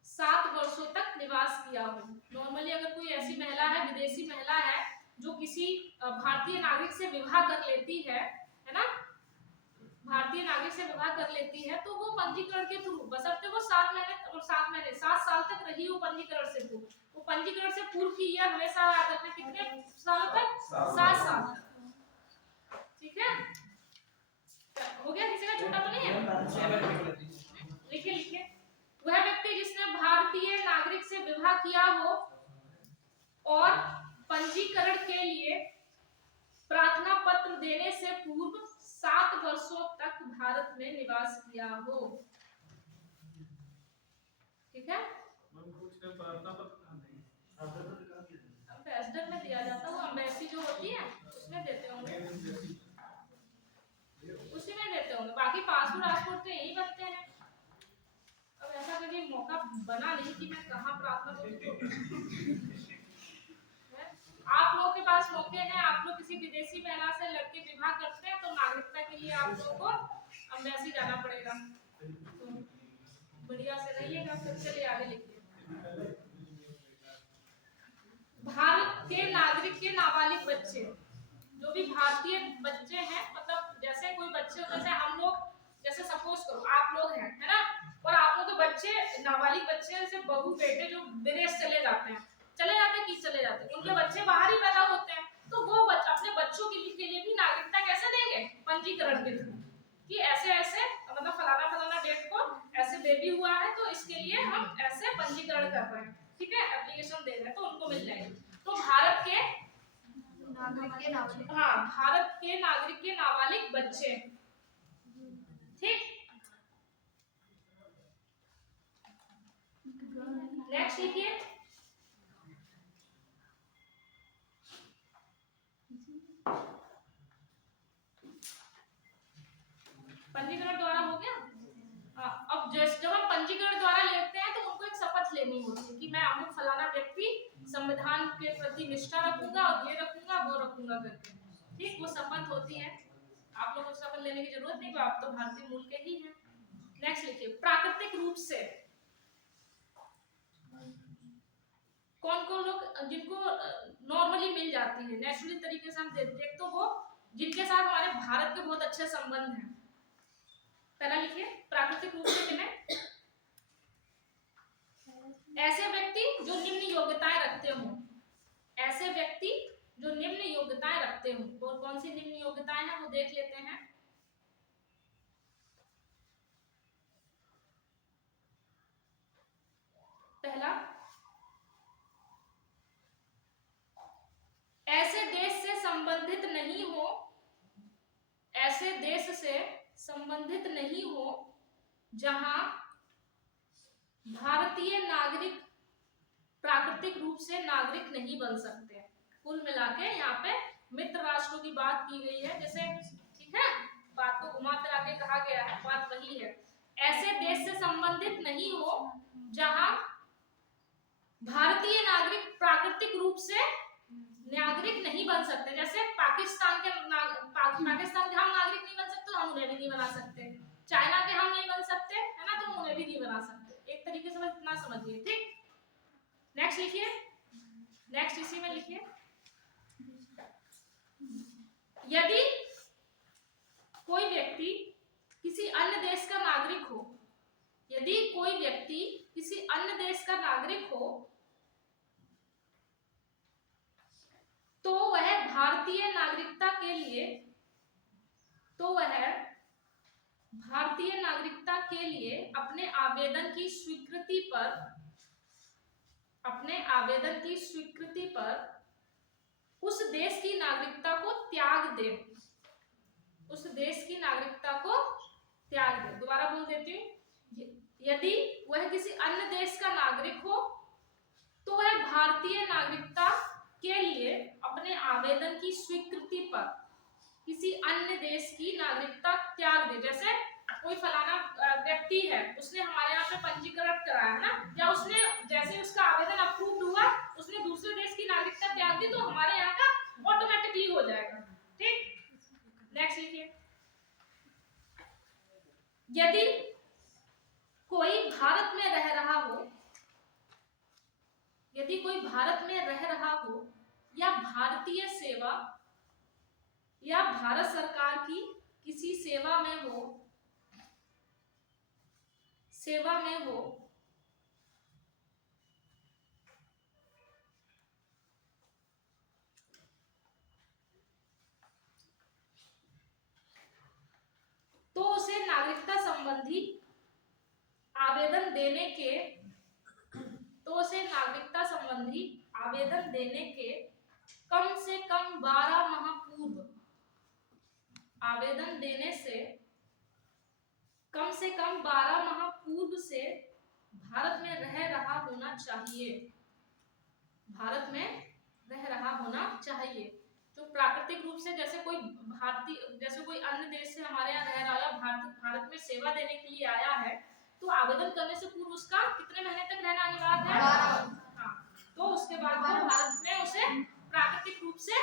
7 वर्षों तक निवास किया हो। नॉर्मली अगर कोई ऐसी महिला है, विदेशी महिला है, जो किसी भारतीय नागरिक से विवाह कर लेती है ना, भारतीय नागरिक से विवाह कर लेती है, तो वो पंजीकरण के थ्रू, बशर्ते वो 7 साल तक रही हो पंजीकरण से पूर्व, वो पंजीकरण से पूर्व की ईयर हमेशा याद रखना, कितने सालों तक? 7 साल। ठीक है, हो गया? किसी का छोटा तो नहीं है? लिखिए, वह व्यक्ति जिसने भारतीय नागरिक से विवाह किया हो और पंजीकरण के लिए प्रार्थना पत्र देने से पूर्व 7 वर्षों तक भारत में निवास किया हो। ठीक है, हम पूछ रहे प्रार्थना पत्र कहाँ देंगे? कि मैं कहाँ प्रार्थना करूं। आप लोगों के पास मौके हैं, आप लोग किसी विदेशी महिला से लड़के विवाह करते हैं तो नागरिकता के लिए आप लोगों को अम्बेसी जाना पड़ेगा। तो बढ़िया से रहिएगा। फिर चलिए आगे लिखिए। भारत के नागरिक के नाबालिग बच्चे, जो भी भारतीय बच्चे हैं, मतलब जैसे कोई बच्चे जैसे हम लोग, जैसे सपोज करो आप लोग हैं, है ना, और आप लोग के बच्चे नाबालिग बच्चे हैं, जैसे बहू बेटे जो विदेश चले जाते हैं कि चले जाते हैं, उनके बच्चे बाहर ही पैदा होते हैं, तो वो अपने बच्चों के लिए भी नागरिकता कैसे देंगे? पंजीकरण के थ्रू, कि ऐसे ऐसे मतलब फलाना फलाना डेट को ऐसे बेबी हुआ है तो इसके लिए हम ऐसे पंजीकरण कर रहे हैं, ठीक है, एप्लीकेशन दे रहे हैं, तो उनको मिल जाएगी। तो भारत के नागरिक के नाबालिग, हाँ, भारत के नागरिक के नाबालिग बच्चे, ठीक। नेक्स्ट लिखिए। पंजीकरण द्वारा हो गया। अब जब हम पंजीकरण द्वारा लेते हैं तो उनको एक शपथ लेनी होती है कि मैं अमुक फलाना व्यक्ति संविधान के प्रति निष्ठा रखूंगा और ये रखूंगा वो रखूंगा करके, ठीक, वो शपथ होती है। आप लोगों को शपथ लेने की जरूरत नहीं, आप तो भारतीय मूल के ही हैं। नेक्स्ट लिखिए। प्राकृतिक रूप से कौन कौन लोग जिनको नॉर्मली मिल जाती है, नेचुरली तरीके से हम देखते हैं, तो वो जिनके साथ हमारे भारत के बहुत अच्छे संबंध हैं। पहला लिखिए, प्राकृतिक रूप से किन्हें? ऐसे व्यक्ति जो निम्न योग्यताएं रखते हों, ऐसे व्यक्ति जो निम्न योग्यताएं रखते हों। और कौन सी निम्न योग्यताएं हैं वो देख लेते हैं। पहला, ऐसे देश से संबंधित नहीं हो, ऐसे देश से संबंधित नहीं हो जहां भारतीय नागरिक प्राकृतिक रूप से नागरिक नहीं बन सकते। कुल मिला के यहाँ पे मित्र राष्ट्रों की बात की गई है, जैसे, ठीक है, बात को घुमा फिरा के कहा गया है, बात वही है। ऐसे देश से संबंधित नहीं हो जहां भारतीय नागरिक प्राकृतिक रूप से नागरिक नहीं बन सकते। जैसे पाकिस्तान के हम नागरिक नहीं बन सकते, हम उन्हें भी नहीं बना सकते। चाइना के हम नहीं बन सकते, है ना, तो उन्हें भी नहीं बना सकते। एक तरीके से इतना समझिए, ठीक। नेक्स्ट लिखिए। नेक्स्ट इसी में लिखिए। यदि कोई व्यक्ति किसी अन्य देश का नागरिक हो, यदि कोई व्यक्ति किसी अन्य देश का नागरिक हो तो वह भारतीय नागरिकता के लिए, तो वह भारतीय नागरिकता के लिए अपने आवेदन की स्वीकृति पर, अपने आवेदन की स्वीकृति पर उस देश की नागरिकता को त्याग दे, उस देश की नागरिकता को त्याग दे। दोबारा बोल देती हूँ। यदि वह किसी अन्य देश का नागरिक हो तो वह भारतीय नागरिकता के लिए अपने आवेदन की स्वीकृति पर किसी अन्य देश की नागरिकता त्याग दे। जैसे कोई फलाना व्यक्ति है, उसने हमारे यहाँ पे पंजीकरण कराया है ना, या उसने जैसे उसका आवेदन अप्रूव हुआ, उसने दूसरे देश की नागरिकता त्याग दी, तो हमारे यहाँ का ऑटोमेटिकली हो जाएगा, ठीक। नेक्स्ट लिखिए। यदि कोई भारत में रह रहा हो, यदि कोई भारत में रह रहा हो या भारतीय सेवा या भारत सरकार की किसी सेवा में हो, तो उसे नागरिकता संबंधी आवेदन देने के, तो उसे नागरिकता संबंधी आवेदन देने के कम से कम 12 माह पूर्व, आवेदन देने से कम 12 माह पूर्व से भारत में रह रहा होना चाहिए, भारत में रह रहा होना चाहिए। जो प्राकृतिक रूप से, जैसे कोई भारतीय, जैसे कोई अन्य देश से हमारे यहाँ रह रहा है, भारत में सेवा देने के लिए आया है, तो आवेदन करने से पूर्व उसका कितने महीने तक रहना अनिवार्य है? 12। हाँ, तो उसके बाद वो भारत में उसे प्राकृतिक रूप से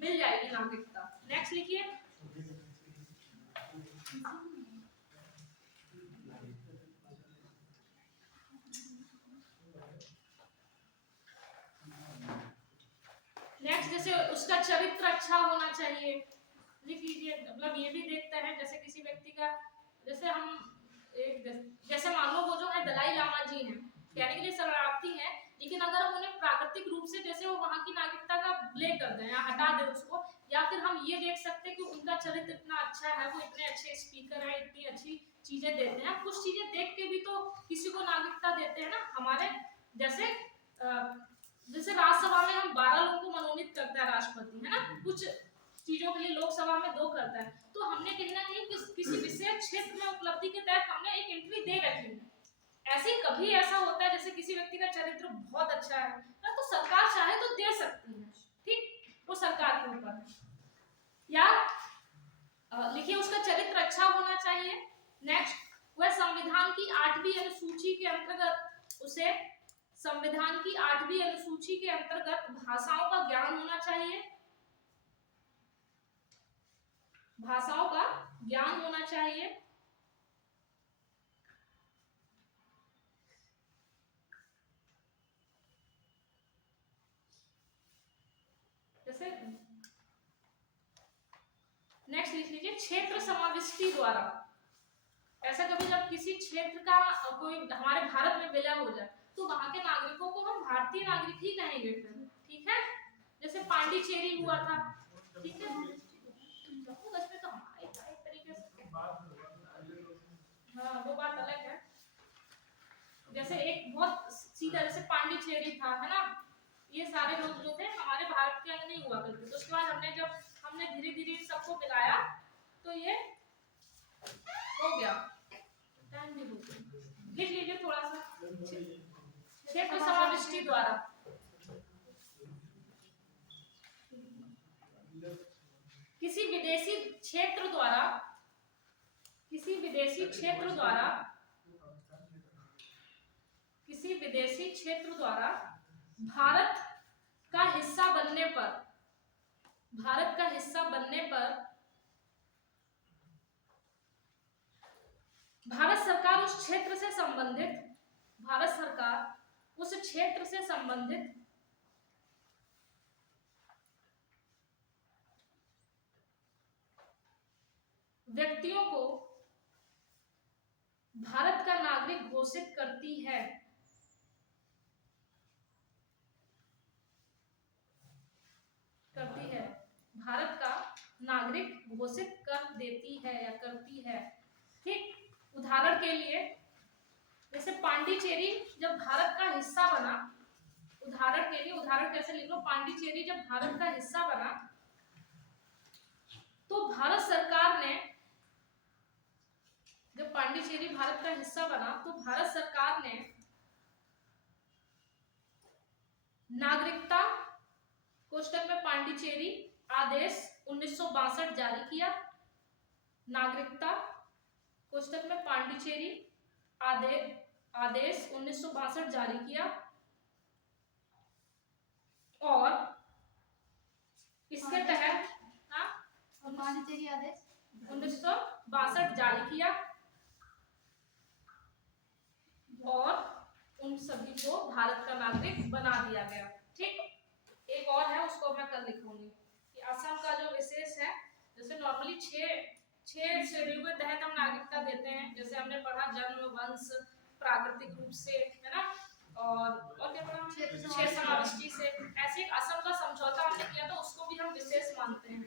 मिल जाएगी नागरिकता। नेक्स्ट लिखिए। नेक्स्ट जैसे उसका चरित्र अच्छा होना चाहिए, लिख लीजिए। मतलब ये भी देखते हैं जैसे किसी व्यक्ति का, जैसे हम जैसे मान लो वो जो है दलाई लामा जी हैं, कहने के लिए शरणार्थी हैं, लेकिन अगर हम उन्हें प्राकृतिक रूप से जैसे वो वहां की नागरिकता का विलय कर दें या हटा दें उसको, या फिर हम ये देख सकते हैं कि उनका चरित्र इतना अच्छा है, वो इतने अच्छे स्पीकर है, इतनी अच्छी चीजें देते हैं, कुछ चीजें देख के भी तो किसी को नागरिकता देते हैं ना। हमारे जैसे राज्यसभा में हम 12 लोगों को मनोनीत करता है राष्ट्रपति, है ना, कुछ चीजों के लिए लोकसभा में 2 करता है, तो हमने कहीं ना कहीं किसी विशेष क्षेत्र में उपलब्धि के तहत हमने एक एंट्री दे रखी है। ऐसे ही कभी ऐसा होता है जैसे किसी व्यक्ति का चरित्र बहुत अच्छा है ना, तो सरकार चाहे तो दे सकती है, ठीक, वो सरकार के ऊपर है। या लिखिए उसका चरित्र अच्छा होना चाहिए। नेक्स्ट, वह संविधान की 8वीं अनुसूची के अंतर्गत उसे संविधान की 8वीं अनुसूची के अंतर्गत भाषाओं का ज्ञान होना चाहिए, भाषाओं का ज्ञान होना चाहिए। जैसे नेक्स्ट लिख लीजिए क्षेत्र समाविष्टि द्वारा। ऐसा कभी जब किसी क्षेत्र का कोई हमारे भारत में विलय हो जाए तो वहां के नागरिकों को हम भारतीय नागरिक ही कहेंगे फिर, ठीक है। जैसे पांडिचेरी हुआ था, ठीक है, जम्मू कश्मीर तो हमारे एक तरीके से, हाँ वो बात अलग है। जैसे एक बहुत सीधा जैसे पांडिचेरी था, है ना, ये सारे लोग जो थे हमारे भारत के अंग नहीं हुआ करते, तो उसके बाद हमने धीरे धीरे सबको मिलाया तो ये हो गया। टाइम भी हो गया, लिख लीजिए थोड़ा सा। क्षेत्र समाविष्टि द्वारा, किसी विदेशी क्षेत्र द्वारा, किसी विदेशी क्षेत्र द्वारा, किसी विदेशी क्षेत्र द्वारा भारत का हिस्सा बनने पर, भारत का हिस्सा बनने पर भारत सरकार उस क्षेत्र से संबंधित, भारत सरकार उस क्षेत्र से संबंधित व्यक्तियों को भारत का नागरिक घोषित करती है, भारत का नागरिक घोषित कर देती है या करती है, ठीक। उदाहरण के लिए जैसे पांडिचेरी जब भारत का हिस्सा बना, उदाहरण के लिए, उदाहरण कैसे लिख लो, पांडिचेरी जब भारत का हिस्सा बना तो भारत सरकार ने, जब पांडिचेरी भारत का हिस्सा बना तो भारत सरकार ने नागरिकता कोष्टक में पांडिचेरी आदेश 1962 जारी किया, नागरिकता कोष्टक में पांडिचेरी आदेश 1962 जारी किया, और इसके तहत पांडिचेरी आदेश 1962 जारी किया, और उन सभी को भारत का नागरिक बना दिया गया, ठीक। एक और है, उसको मैं कल लिखूंगी कि असम का जो विशेष है, जैसे नॉर्मली 6 शेड्यूल के तहत हम नागरिकता देते हैं, जैसे हमने पढ़ा जन्म, वंश, प्राकृतिक रूप से, है ना, और क्या पढ़ा, क्षेत्र समाविष्टि से। ऐसे एक असम का समझौता हमने किया तो उसको भी हम विशेष मानते हैं।